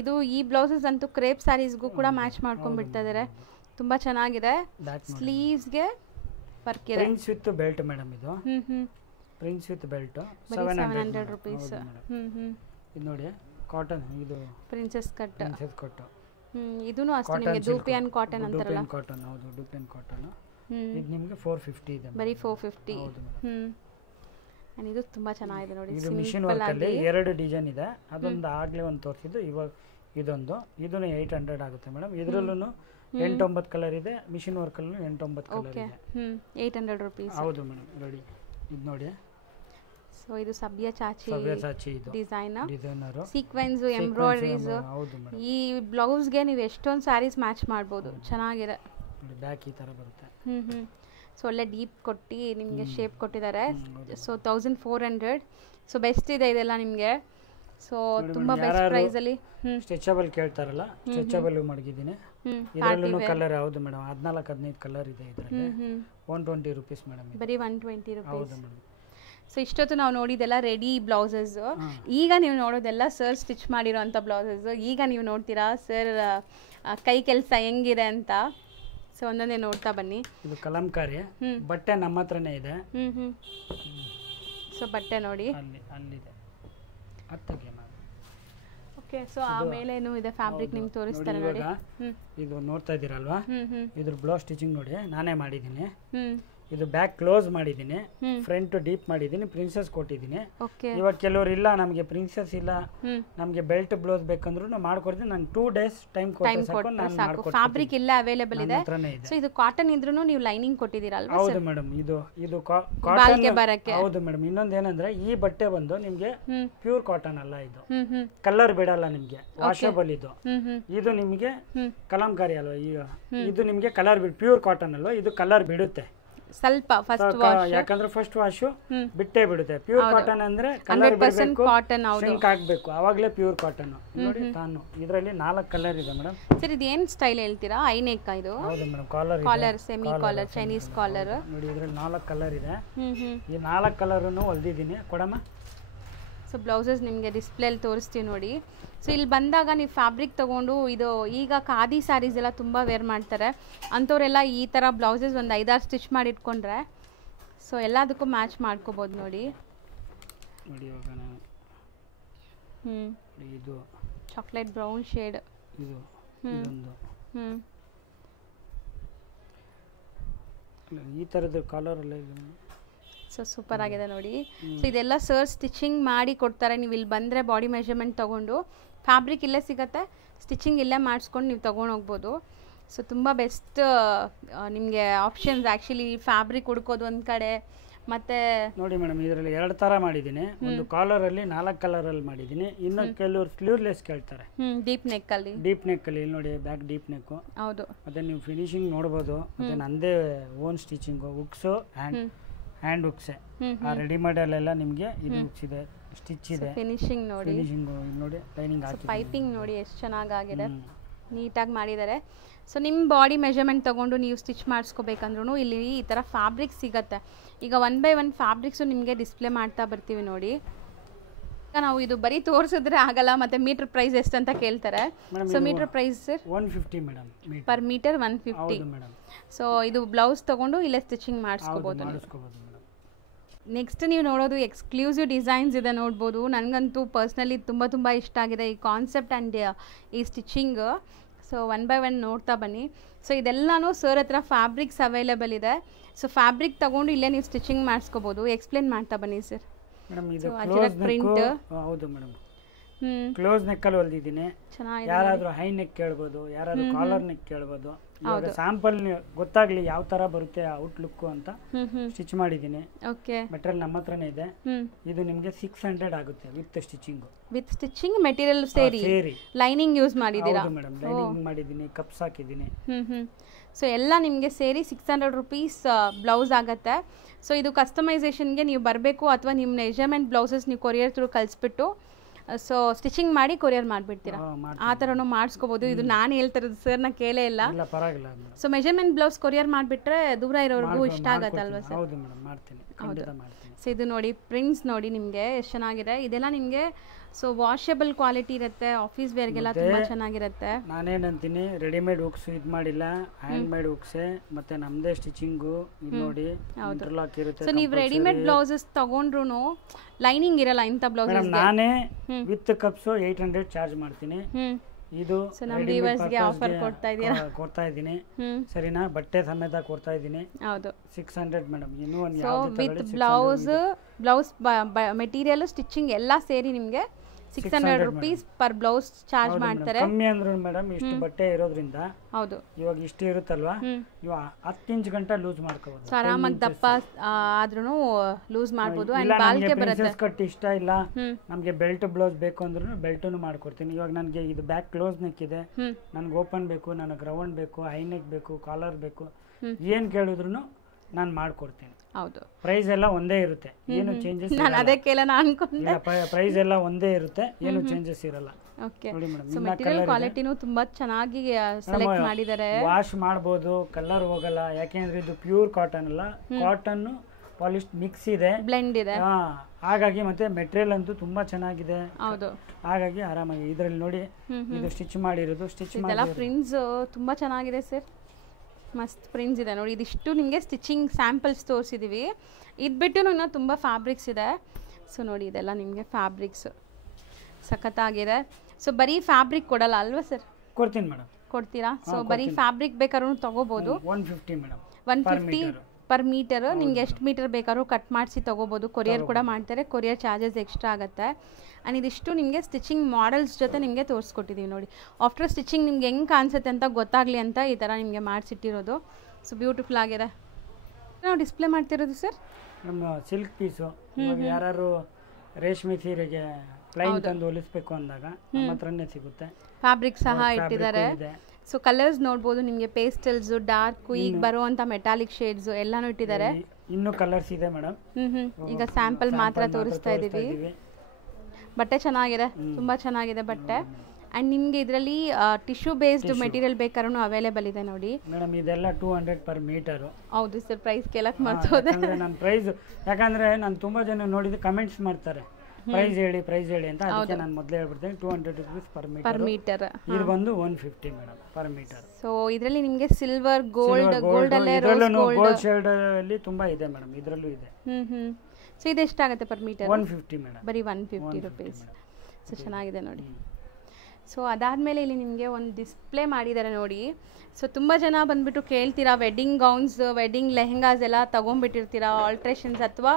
ಇದು ಈ ಬ್ಲೌಸಸ್ ಅಂತೂ ಕ್ರೇಪ್ ಸ್ಯಾರೀಸ್ಗೂ ಕೂಡ ಮ್ಯಾಚ್ ಮಾಡ್ಕೊಂಡು ಬಿಡ್ತಾ ಇದ್ದಾರೆ. ತುಂಬಾ ಚೆನ್ನಾಗಿದೆ. ಸ್ಲೀವ್ಸ್ಗೆ ವರ್ಕ್ ಇದೆ. ಪ್ರಿಂಟ್ಸ್ ವಿತ್ ಬೆಲ್ಟ್ ಮೇಡಮ್ ಇದು. Prints with belt 700 rupees. ಇದು ನೋಡಿ ಕಾಟನ್ ಇದು ಪ್ರಿನ್ಸೆಸ್ ಕಟ್. ಇದೂನು ಅಷ್ಟೇ ಕಾಟನ್ ನಿಮಗೆ ಡೂಪಿಯನ್ ಕಾಟನ್ ಅಂತಾರಲ್ಲ. ಡೂಪಿಯನ್ ಕಾಟನ್. ಹೌದು ಡೂಪಿಯನ್ ಕಾಟನ್. ಇದು ನಿಮಗೆ 450 ಇದೆ. ಬರೀ 450. ಹೌದು ಮೇಡಮ್. ಇದು ತುಂಬಾ ಚೆನ್ನಾಗಿದೆ ನೋಡಿ. ಇದು ಮಿಷಿನ್ ವರ್ಕ್ ಅಲ್ಲಿ 2 ಡಿಸೈನ್ ಇದೆ. ಅದೊಂದು ಆಗ್ಲೇ ಒಂದು ತೋರಿಸಿದ್ದು. ಇವಾಗ ಇದೊಂದು ಇದನ್ನು 800 ಆಗುತ್ತೆ ಮೇಡಮ್. ಇದರಲ್ಲೂ 8-9 ಕಲರ್ ಇದೆ. ಮಿಷಿನ್ ವರ್ಕ್ ಅಲ್ಲೂ 8-9 ಕಲರ್ ಇದೆ. 800 ರೂಪೀಸ್. ಹೌದು ಮೇಡಮ್. ನೋಡಿ ಇದು ನೋಡಿ. ಸೊ ಇದು ಸಬ್ಯಾಸಾಚಿ ಇದು ಡಿಸೈನರ್ ಸೀಕ್ವೆನ್ಸ್ ಎಂಬ್ರಾಯ್ಡರೀಸ್. ಹೌದು ಮೇಡಮ್. ಈ ಬ್ಲೌಸ್ ಗೆ ನೀವು ಎಷ್ಟೊಂದು ಸ್ಯಾರೀಸ್ ಮ್ಯಾಚ್ ಮಾಡಬಹುದು. ಚೆನ್ನಾಗಿದೆ. ಬ್ಯಾಕ್ ಈ ತರ ಬರುತ್ತೆ. ಸೊ ಒಳ್ಳೆ ಡೀಪ್ ಕೊಟ್ಟು ನಿಮಗೆ ಶೇಪ್ ಕೊಟ್ಟಿದ್ದಾರೆ. ಸೊ 1400. ಸೊ ಬೆಸ್ಟ್ ಇದೆ ಇದೆಲ್ಲ ನಿಮಗೆ. ಸೊ ತುಂಬಾ ಬೆಸ್ಟ್ ಪ್ರೈಸ್ ಅಲ್ಲಿ. ಸ್ಟ್ರೆಚಬಲ್ ಕೇಳ್ತಾರಲ್ಲ ಸ್ಟ್ರೆಚಬಲ್ ಮಡಗಿದ್ದೀನಿ. ಇದರಲ್ಲೂ ಕಲರ್. ಹೌದು ಮೇಡಮ್. 14-15 ಕಲರ್ ಇದೆ ಇದರಲ್ಲಿ. 120 ರೂಪೀಸ್ ಮೇಡಮ್. ಬರೀ 120 ರೂಪೀಸ್. ಹೌದು ಮೇಡಮ್. ಸೊ ಇಷ್ಟೊತ್ತು ನಾವು ನೋಡಿದೆಲ್ಲ ರೆಡಿ ಬ್ಲೌಸಸ್. ಈಗ ನೀವು ನೋಡೋದೆಲ್ಲ ಸರ್ ಸ್ಟಿಚ್ ಮಾಡಿರೋಂಥ ಬ್ಲೌಸಸ್. ಈಗ ನೀವು ನೋಡ್ತೀರಾ ಸರ್ ಕೈ ಕೆಲಸ ಹೆಂಗಿದೆ ಅಂತ. ಸೊ ಒಂದೊಂದೇ ನೋಡ್ತಾ ಬನ್ನಿ. ಇದು ಕಲಂಕಾರಿ ಬಟ್ಟೆ ನಮ್ಮ ಹತ್ರನೇ ಇದೆ. ಸೊ ಬಟ್ಟೆ ನೋಡಿ ಅಲ್ಲಿದೆ. ಹತ್ತಕ್ಕೆ ಓಕೆ. ಸೊ ಆಮೇಲೇನು ಇದೆ ಫ್ಯಾಬ್ರಿಕ್ ನಿಮ್ಗೆ ತೋರಿಸ್ತಾರೆ ನೋಡಿ. ಇದು ನೋಡ್ತಾ ಇದ್ದೀರಲ್ವಾ ಇದ್ರ ಬ್ಲೌಸ್ ಸ್ಟಿಚಿಂಗ್ ನೋಡಿ ನಾನೇ ಮಾಡಿದ್ದೀನಿ. ಇದು ಬ್ಯಾಕ್ ಕ್ಲೋಸ್ ಮಾಡಿದ್ದೀನಿ. ಫ್ರಂಟ್ ಡೀಪ್ ಮಾಡಿದ್ದೀನಿ. ಪ್ರಿನ್ಸೆಸ್ ಕೊಟ್ಟಿದ್ದೀನಿ. ಇವಾಗ ಕೆಲವರು ಇಲ್ಲ ನಮಗೆ ಪ್ರಿನ್ಸೆಸ್ ಇಲ್ಲ ನಮಗೆ ಬೆಲ್ಟ್ ಬ್ಲೌಸ್ ಬೇಕಂದ್ರೂ ಮಾಡ್ಕೊಡ್ತೀನಿ. ನಾನು 2 days ಟೈಮ್ ಸಾಕು. ಫ್ಯಾಬ್ರಿಕ್ ಇಲ್ಲ ಅವೈಲೇಬಲ್ ಇದೆ. ಸೊ ಇದು ಕಾಟನ್ ಇದ್ರೂ ನೀವು ಲೈನಿಂಗ್ ಕೊಟ್ಟಿದ್ದೀರಾ ಅಲ್ವಾ? ಹೌದು ಮೇಡಮ್. ಇದು ಕಾಟನ್ ಬರಕ್ಕೆ. ಹೌದು ಮೇಡಮ್. ಇನ್ನೊಂದು ಏನಂದ್ರೆ ಈ ಬಟ್ಟೆ ಬಂದು ನಿಮ್ಗೆ ಪ್ಯೂರ್ ಕಾಟನ್ ಅಲ್ಲ. ಇದು ಕಲರ್ ಬಿಡಲ್ಲ ನಿಮ್ಗೆ. ವಾಷಬಲ್ ಇದು. ಇದು ನಿಮ್ಗೆ ಕಲಂಕಾರಿ ಅಲ್ವಾ. ಇದು ನಿಮ್ಗೆ ಕಲರ್ ಪ್ಯೂರ್ ಕಾಟನ್ ಅಲ್ವಾ. ಇದು ಕಲರ್ ಬಿಡುತ್ತೆ ಸ್ವಲ್ಪ ಫಸ್ಟ್ ವಾಶ್. ಯಾಕಂದ್ರೆ ಫಸ್ಟ್ ವಾಶ್ ಬಿಟ್ಟೇ ಬಿಡುತ್ತೆ. ಪ್ಯೂರ್ ಕಾಟನ್ ಅಂದ್ರೆ ಕಲರ್ ಬಿಡಬೇಕು, ಕಾಟನ್ ಸಿಂಕ್ ಆಗಬೇಕು, ಅವಾಗಲೇ ಪ್ಯೂರ್ ಕಾಟನ್. ನೋಡಿ ತಾನು ಇದರಲ್ಲಿ 4 ಕಲರ್ ಇದೆ ಮೇಡಮ್. ಸರ್ ಇದು ಏನು ಸ್ಟೈಲ್ ಹೇಳ್ತೀರಾ? ಐ ನೆಕ್ ಇದು? ಹೌದು madam. Collar semi collar, Chinese collar. ನೋಡಿ ಇದರಲ್ಲಿ 4 ಕಲರ್ ಇದೆ. ಈ 4 ಕಲರನ್ನು ಹೊಲ್ದಿದ್ದೀನಿ. ಕೊಡಮ್ಮ. ಸೊ ಬ್ಲೌಸಸ್ ನಿಮಗೆ ಡಿಸ್ಪ್ಲೇಲಿ ತೋರಿಸ್ತೀವಿ ನೋಡಿ. ಸೊ ಇಲ್ಲಿ ಬಂದಾಗ ನೀವು ಫ್ಯಾಬ್ರಿಕ್ ತೊಗೊಂಡು ಇದು ಈಗ ಖಾದಿ ಸ್ಯಾರೀಸ್ ಎಲ್ಲ ತುಂಬ ವೇರ್ ಮಾಡ್ತಾರೆ. ಅಂಥವರೆಲ್ಲ ಈ ಥರ ಬ್ಲೌಸಸ್ ಒಂದು 5-6 ಸ್ಟಿಚ್ ಮಾಡಿ ಇಟ್ಕೊಂಡ್ರೆ ಸೊ ಎಲ್ಲದಕ್ಕೂ ಮ್ಯಾಚ್ ಮಾಡ್ಕೋಬೋದು ನೋಡಿ. ಇದು ಚಾಕ್ಲೇಟ್ ಬ್ರೌನ್ ಶೇಡ್. ಇದು ಈ ಥರದ ಕಾಲರ್ ಎಲ್ಲ ಇದೆ. ಸೊ ಸೂಪರ್ ಆಗಿದೆ ನೋಡಿ. ಸೊ ಇದೆಲ್ಲ ಸರ್ ಸ್ಟಿಚಿಂಗ್ ಮಾಡಿ ಕೊಡ್ತಾರೆ. ನೀವು ಇಲ್ಲಿ ಬಂದರೆ ಬಾಡಿ ಮೆಷರ್ಮೆಂಟ್ ತೊಗೊಂಡು ಫ್ಯಾಬ್ರಿಕ್ ಇಲ್ಲೇ ಸಿಗುತ್ತೆ, ಸ್ಟಿಚಿಂಗ್ ಇಲ್ಲೇ ಮಾಡಿಸ್ಕೊಂಡು ನೀವು ತೊಗೊಂಡು ಹೋಗ್ಬೋದು. ಸೊ ತುಂಬ ಬೆಸ್ಟ್ ನಿಮಗೆ ಆಪ್ಷನ್ಸ್. ಆ್ಯಕ್ಚುಲಿ ಫ್ಯಾಬ್ರಿಕ್ ಹುಡ್ಕೋದು ಒಂದು ಕಡೆ. ಮತ್ತು ನೋಡಿ ಮೇಡಮ್ ಇದರಲ್ಲಿ 2 ಥರ ಮಾಡಿದ್ದೀನಿ. ಒಂದು ಕಾಲರಲ್ಲಿ 4 ಕಲರಲ್ಲಿ ಮಾಡಿದ್ದೀನಿ. ಇನ್ನು ಕೆಲವರು ಸ್ಲೀವ್ಲೆಸ್ ಕೇಳ್ತಾರೆ. ಡೀಪ್ ನೆಕ್ಕಲ್ಲಿ. ಡೀಪ್ ನೆಕ್ಕಲ್ಲಿ ನೋಡಿ ಬ್ಯಾಕ್ ಡೀಪ್ ನೆಕ್ಕು. ಹೌದು. ಮತ್ತು ನೀವು ಫಿನಿಶಿಂಗ್ ನೋಡ್ಬೋದು. ಮತ್ತು ನಂದೇ ಓನ್ ಸ್ಟಿಚಿಂಗು ಹುಕ್ಸು ಹ್ಯಾಂಡ್ ಹುಕ್ಸೆ. ಆ ರೆಡಿಮೇಡಲ್ಲೆಲ್ಲ ನಿಮಗೆ ಇದು ಹುಕ್ಸ್ ಇದೆ, ಸ್ಟಿಚ್ ಇದೆ. ಫಿನಿಶಿಂಗ್ ನೋಡಿ. ಫಿನಿಶಿಂಗು ನೋಡಿ ಲೈನಿಂಗ್ ಹಾಕಿ ಪೈಪಿಂಗ್ ನೋಡಿ ಎಷ್ಟು ಚೆನ್ನಾಗಾಗಿದೆ, ನೀಟಾಗಿ ಮಾಡಿದ್ದಾರೆ. ಸೊ ನಿಮ್ಮ ಬಾಡಿ ಮೆಷರ್ಮೆಂಟ್ ತೊಗೊಂಡು ನೀವು ಸ್ಟಿಚ್ ಮಾಡಿಸ್ಕೋಬೇಕಂದ್ರೂ ಇಲ್ಲಿ ಈ ಥರ ಫ್ಯಾಬ್ರಿಕ್ ಸಿಗುತ್ತೆ. ಈಗ 1 by 1 ಫ್ಯಾಬ್ರಿಕ್ಸು ನಿಮಗೆ ಡಿಸ್ಪ್ಲೇ ಮಾಡ್ತಾ ಬರ್ತೀವಿ ನೋಡಿ. ಈಗ ನಾವು ಇದು ಬರೀ ತೋರಿಸಿದ್ರೆ ಆಗಲ್ಲ, ಮತ್ತು ಮೀಟರ್ ಪ್ರೈಸ್ ಎಷ್ಟು ಅಂತ ಕೇಳ್ತಾರೆ. So metre price sir 150 madam. Per metre 150. So ಇದು ಬ್ಲೌಸ್ ತೊಗೊಂಡು ಇಲ್ಲೇ ಸ್ಟಿಚಿಂಗ್ ಮಾಡಿಸ್ಕೋಬೋದು. ನೆಕ್ಸ್ಟ್ ನೀವು ನೋಡೋದು ಎಕ್ಸ್ಕ್ಲೂಸಿವ್ ಡಿಸೈನ್ಸ್ ಇದೆ ನೋಡ್ಬೋದು. ನನಗಂತೂ ಪರ್ಸ್ನಲಿ ತುಂಬ ಇಷ್ಟ ಆಗಿದೆ ಈ ಕಾನ್ಸೆಪ್ಟ್ ಆ್ಯಂಡ್ ಈ stitching. So one by one ನೋಡ್ತಾ ಬನ್ನಿ. ಸೊ ಇದೆಲ್ಲನೂ ಸರ್ ಹತ್ರ ಫ್ಯಾಬ್ರಿಕ್ಸ್ ಅವೈಲೇಬಲ್ ಇದೆ. ಸೊ ಫ್ಯಾಬ್ರಿಕ್ ತೊಗೊಂಡು ಇಲ್ಲೇ ನೀವು ಸ್ಟಿಚಿಂಗ್ ಮಾಡಿಸ್ಕೋಬೋದು. ಎಕ್ಸ್ಪ್ಲೇನ್ ಮಾಡ್ತಾ ಬನ್ನಿ ಸರ್. ಮೇಡಮ್ ಇದು ಕ್ಲೋಸ್ ನೆಕ್. ಹೌದು ಮೇಡಮ್, ಕ್ಲೋಸ್ ನೆಕ್ ಅಲ್ಲಿ ಹೊಲ್ದಿದ್ದೀನಿ. ಯಾರಾದ್ರೂ ಹೈ ನೆಕ್ ಕೇಳ್ಬೋದು, ಯಾರಾದ್ರೂ ಕಾಲರ್ ನೆಕ್ ಕೇಳ್ಬೋದು. ಇವಾಗ ಸ್ಯಾಂಪಲ್ ಗೊತ್ತಾಗ್ಲಿ ಯಾವ ತರ ಬರುತ್ತೆ ಔಟ್ಲುಕ್ ಅಂತ ಸ್ಟಿಚ್ ಮಾಡಿದ್ದೀನಿ. ಮೆಟೀರಿಯಲ್ ನಮ್ಮ ಹತ್ರನೇ ಇದೆ. ಇದು ನಿಮಗೆ 600 ಆಗುತ್ತೆ with stitching. With stitching material ಸೇರಿ ಲೈನಿಂಗ್ ಯೂಸ್ ಮಾಡಿದ್ದೀರಾ? ಹೌದು ಮೇಡಮ್, ಲೈನಿಂಗ್ ಮಾಡಿದ್ದೀನಿ, ಕಪ್ಸ್ ಹಾಕಿದ್ದೀನಿ. ಸೊ ಎಲ್ಲ ನಿಮಗೆ ಸೇರಿ 600 ರೂಪೀಸ್ ಬ್ಲೌಸ್ ಆಗುತ್ತೆ. ಸೊ ಇದು ಕಸ್ಟಮೈಸೇಷನ್ಗೆ ನೀವು ಬರಬೇಕು ಅಥವಾ ನಿಮ್ಮ ಮೆಜರ್ಮೆಂಟ್ ಬ್ಲೌಸಸ್ ನೀವು ಕೊರಿಯರ್ ಥ್ರೂ ಕಳಿಸ್ಬಿಟ್ಟು ಸೊ ಸ್ಟಿಚಿಂಗ್ ಮಾಡಿ ಕೊರಿಯರ್ ಮಾಡಿಬಿಡ್ತೀರಾ. ಆ ಥರನೂ ಮಾಡಿಸ್ಕೋಬೋದು. ಇದು ನಾನು ಹೇಳ್ತಿರೋದು ಸರ್, ನಾ ಕೇಳೇ ಇಲ್ಲ. ಸೊ ಮೆಜರ್ಮೆಂಟ್ ಬ್ಲೌಸ್ ಕೊರಿಯರ್ ಮಾಡಿಬಿಟ್ರೆ ದೂರ ಇರೋರ್ಗೂ ಇಷ್ಟ ಆಗತ್ತಲ್ವ ಸರ್? ಹೌದು. ಸೊ ಇದು ನೋಡಿ ಪ್ರಿಂಟ್ಸ್ ನೋಡಿ ನಿಮಗೆ ಎಷ್ಟು ಚೆನ್ನಾಗಿದೆ. ಇದೆಲ್ಲ ನಿಮಗೆ ಸೊ ವಾಷಬಲ್ ಕ್ವಾಲಿಟಿ ಇರುತ್ತೆ, ಆಫೀಸ್ ವೇರ್ಗೆಲ್ಲ ತುಂಬ ಚೆನ್ನಾಗಿರುತ್ತೆ. ನಾನೇನಂತೀನಿ, ರೆಡಿಮೇಡ್ ಹುಕ್ಸ್ ಇದು ಮಾಡಿಲ್ಲ, ಹ್ಯಾಂಡ್ ಮೇಡ್ ಹುಕ್ಸೆ ಮತ್ತೆ ನಮ್ಮದೇ ಸ್ಟಿಚಿಂಗು. ಇದು ನೋಡಿ ಇಂಟರ್ಲಾಕ್ ಇರುತ್ತೆ. ಸೊ ನೀವು ರೆಡಿಮೇಡ್ ಬ್ಲೌಸಸ್ ತಗೊಂಡ್ರು ಲೈನಿಂಗ್ ಇರಲ್ಲ ಇಂಥ ಬ್ಲೌಸಸ್. ನಾನೇ ವಿತ್ ಕಪ್ಸ್ 800 ಚಾರ್ಜ್ ಮಾಡ್ತೀನಿ. ಇದು ನಮ್ಮ ವ್ಯೂವರ್ಸ್ಗೆ ಆಫರ್ ಕೊಡ್ತಾ ಇದ್ದೀನಿ, ಸರಿನಾ? ಬಟ್ಟೆ ಸಮೇತ ಕೊಡ್ತಾ ಇದ್ದೀನಿ. ಹೌದು, 600 ಮೇಡಮ್. ಇನ್ನೂ ಒಂದು ವಿತ್ ಬ್ಲೌಸ್ ಮೆಟೀರಿಯಲ್ ಸ್ಟಿಚಿಂಗ್ ಎಲ್ಲ ಸೇರಿ ನಿಮಗೆ 600 ರೂಪೀಸ್ ಪರ್ ಬ್ಲೌಸ್ ಚಾರ್ಜ್ ಮಾಡ್ತಾರೆ. ಕಮ್ಮಿ ಅಂದ್ರು ಮೇಡಮ್, ಇಷ್ಟು ಬಟ್ಟೆ ಇರೋದ್ರಿಂದ. ಹೌದು, ಇವಾಗ ಇಷ್ಟು ಇರುತ್ತಲ್ವಾ, ಇವಾಗ 10 ಇಂಚ್ ಗಂಟ ಲೂಸ್ ಮಾಡ್ಕೋಬಹುದು. ಸೊ ಆರಾಮಾಗಿ ದಪ್ಪ ಆದ್ರೂ ಲೂಸ್ ಮಾಡ್ಬೋದು. ಅಂಡ್ ಬಾಲ್ಗೆ ಬರುತ್ತೆ. ಕಟ್ ಇಷ್ಟ ಇಲ್ಲ ನಮಗೆ, ಬೆಲ್ಟ್ ಬ್ಲೌಸ್ ಬೇಕು ಅಂದ್ರೂ ಬೆಲ್ಟನ್ನು ಮಾಡ್ಕೊಡ್ತೀನಿ. ಇವಾಗ ನನಗೆ ಇದು ಬ್ಯಾಕ್ ಕ್ಲೋಸ್ ನೆಕ್ ಇದೆ, ನನ್ಗೆ ಓಪನ್ ಬೇಕು, ನನಗೆ ರೌಂಡ್ ಬೇಕು, ಹೈ ನೆಕ್ ಬೇಕು, ಕಾಲರ್ ಬೇಕು, ಏನ್ ಕೇಳಿದ್ರು ನಾನು ಮಾಡ್ಕೊಡ್ತೀನಿ. ಹೌದು, ಪ್ರೈಸ್ ಎಲ್ಲ ಒಂದೇ ಇರುತ್ತೆ, ಏನು ಚೇಂಜಸ್ ನಾನು ಅದೇ ಕೇಳೋಣ ಅನ್ಕೊಂಡೆ. ಪ್ರೈಸ್ ಎಲ್ಲ ಒಂದೇ ಇರುತ್ತೆ, ಏನು ಚೇಂಜಸ್ ಇರಲ್ಲ. ಓಕೆ, ಸೊ ಮೆಟೀರಿಯಲ್ ಕ್ವಾಲಿಟಿನೂ ತುಂಬಾ ಚೆನ್ನಾಗಿ ಸೆಲೆಕ್ಟ್ ಮಾಡಿದ್ದಾರೆ. ವಾಶ್ ಮಾಡಬಹುದು, ಕಲರ್ ಹೋಗಲ್ಲ. ಯಾಕೆಂದ್ರೆ ಇದು ಪ್ಯೂರ್ ಕಾಟನ್ ಅಲ್ಲ, ಕಾಟನ್ ಪಾಲಿಶ್ ಮಿಕ್ಸ್ ಇದೆ, ಬ್ಲೆಂಡ್ ಇದೆ. ಹಾಗಾಗಿ ಮತ್ತೆ ಮೆಟೀರಿಯಲ್ ಅಂತೂ ತುಂಬಾ ಚೆನ್ನಾಗಿದೆ. ಹೌದು, ಹಾಗಾಗಿ ಆರಾಮಾಗಿ ಇದರಲ್ಲಿ ನೋಡಿ, ಇದು ಸ್ಟಿಚ್ ಮಾಡಿರೋದು. ಸ್ಟಿಚ್ ಇದೆಲ್ಲ ಪ್ರಿಂಟ್ಸ್ ತುಂಬಾ ಚೆನ್ನಾಗಿದೆ ಸರ್, ಮಸ್ತ್ ಪ್ರಿಂಟ್ಸ್ ಇದೆ ನೋಡಿ. ಇದಿಷ್ಟು ನಿಮಗೆ ಸ್ಟಿಚಿಂಗ್ ಸ್ಯಾಂಪಲ್ಸ್ ತೋರಿಸಿದ್ದೀವಿ. ಇದು ಬಿಟ್ಟು ಇನ್ನೂ ತುಂಬ ಫ್ಯಾಬ್ರಿಕ್ಸ್ ಇದೆ. ಸೊ ನೋಡಿ, ಇದೆಲ್ಲ ನಿಮಗೆ ಫ್ಯಾಬ್ರಿಕ್ಸ್ ಸಖತ್ತಾಗಿದೆ. ಸೊ ಬರೀ ಫ್ಯಾಬ್ರಿಕ್ ಕೊಡಲ್ಲ ಅಲ್ವಾ ಸರ್? ಕೊಡ್ತೀನಿ ಮೇಡಮ್. ಕೊಡ್ತೀರಾ? ಸೊ ಬರೀ ಫ್ಯಾಬ್ರಿಕ್ ಬೇಕಾದ್ರೂ ತೊಗೋಬೋದು. 150 ಮೇಡಮ್, 150 ಪರ್ ಮೀಟರ್. ನಿಮ್ಗೆ ಎಷ್ಟು ಮೀಟರ್ ಬೇಕಾದ್ರೂ ಕಟ್ ಮಾಡಿಸಿ ತೊಗೋಬೋದು. ಕೊರಿಯರ್ ಕೂಡ ಮಾಡ್ತಾರೆ, ಕೊರಿಯರ್ ಚಾರ್ಜಸ್ ಎಕ್ಸ್ಟ್ರಾ ಆಗುತ್ತೆ. ಆ್ಯಂಡ್ ಇದಿಷ್ಟು ನಿಮಗೆ ಸ್ಟಿಚಿಂಗ್ ಮಾಡೆಲ್ಸ್ ಜೊತೆ ನಿಮಗೆ ತೋರಿಸ್ಕೊಟ್ಟಿದ್ದೀವಿ ನೋಡಿ. ಆಫ್ಟರ್ ಸ್ಟಿಚಿಂಗ್ ನಿಮ್ಗೆ ಹೆಂಗೆ ಕಾಣಿಸುತ್ತೆ ಅಂತ ಗೊತ್ತಾಗಲಿ ಅಂತ ಈ ಥರ ನಿಮಗೆ ಮಾಡಿಸಿಟ್ಟಿರೋದು. ಸೊ ಬ್ಯೂಟಿಫುಲ್ ಆಗಿದೆ. ನಾವು ಡಿಸ್ಪ್ಲೇ ಮಾಡ್ತಿರೋದು ಸರ್ ನಮ್ಮ ಸಿಲ್ಕ್ ಪೀಸು. ಯಾರು ರೇಷ್ಮೆ ಸೀರೆಗೆ ಪ್ಲೈನ್ ತಂದು ಹೊಲಿಸ್ಬೇಕು ಅಂದಾಗ ನಮ್ಮ ಹತ್ರನೇ ಸಿಗುತ್ತೆ. ಫ್ಯಾಬ್ರಿಕ್ ಸಹ ಇಟ್ಟಿದ್ದಾರೆ. ಸೊ ಕಲರ್ಸ್ ನೋಡ್ಬೋದು ನಿಮಗೆ, ಪೇಸ್ಟಲ್ಸ್, ಡಾರ್ಕ್, ಈಗ ಬರುವಂಥ ಮೆಟಾಲಿಕ್ ಶೇಡ್ಸ್ ಎಲ್ಲಾನು ಇಟ್ಟಿದ್ದಾರೆ. ಇನ್ನೂ ಕಲರ್ಸ್ ಇದೆ ಮೇಡಮ್. ಈಗ ಸ್ಯಾಂಪಲ್ ಮಾತ್ರ ತೋರಿಸ್ತಾ ಇದ್ದೀವಿ. ಬಟ್ಟೆ ಚೆನ್ನಾಗಿದೆ, ತುಂಬ ಚೆನ್ನಾಗಿದೆ ಬಟ್ಟೆ. ಆ್ಯಂಡ್ ನಿಮಗೆ ಇದರಲ್ಲಿ ಟಿಶ್ಯೂ ಬೇಸ್ಡ್ ಮೆಟೀರಿಯಲ್ ಬೇಕಾದ್ರೂ ಅವೈಲೇಬಲ್ ಇದೆ ನೋಡಿ ಮೇಡಮ್. ಇದೆಲ್ಲ 200 ಪರ್ ಮೀಟರು. ಹೌದು ಸರ್, ಪ್ರೈಸ್ ಕೇಳಕ್ಕೆ ಮಾಡ್ತೋದೆ ನಾನು ಪ್ರೈಸ್, ಯಾಕಂದರೆ ನಾನು ತುಂಬ ಜನ ನೋಡಿದ್ದು ಕಮೆಂಟ್ಸ್ ಮಾಡ್ತಾರೆ, ಪ್ರೈಸ್ ಹೇಳಿ ಅಂತ. ಅದಕ್ಕೆ ನಾನು ಮೊದಲೇ ಹೇಳ್ಬಿಡ್ತೇನೆ, 200 ರೂಪೀಸ್ ಪರ್ ಮೀಟರ್. ಇದು ಬಂದು 150 ಮೇಡಮ್ ಪರ್ ಮೀಟರ್. ಸೊ ಇದರಲ್ಲಿ ನಿಮಗೆ ಸಿಲ್ವರ್, ಗೋಲ್ಡ್, ಗೋಲ್ಡ್ ಶೇಡ್ ಅಲ್ಲಿ ತುಂಬಾ ಇದೆ ಮೇಡಮ್. ಇದರಲ್ಲೂ ಇದೆ. ಸೊ ಇದು ಎಷ್ಟಾಗುತ್ತೆ ಪರ್ ಮೀಟರ್? 150 ಮೇಡಮ್, ಬರೀ 150 ರೂಪೀಸ್. ಸೊ ಚೆನ್ನಾಗಿದೆ ನೋಡಿ. ಸೊ ಅದಾದಮೇಲೆ ಇಲ್ಲಿ ನಿಮಗೆ ಒಂದು ಡಿಸ್ಪ್ಲೇ ಮಾಡಿದ್ದಾರೆ ನೋಡಿ. ಸೊ ತುಂಬ ಜನ ಬಂದುಬಿಟ್ಟು ಕೇಳ್ತೀರಾ, ವೆಡ್ಡಿಂಗ್ ಗೌನ್ಸ್, ವೆಡ್ಡಿಂಗ್ ಲೆಹೆಂಗಾಸ್ ಎಲ್ಲ ತೊಗೊಂಡ್ಬಿಟ್ಟಿರ್ತೀರಾ ಆಲ್ಟ್ರೇಷನ್ಸ್, ಅಥವಾ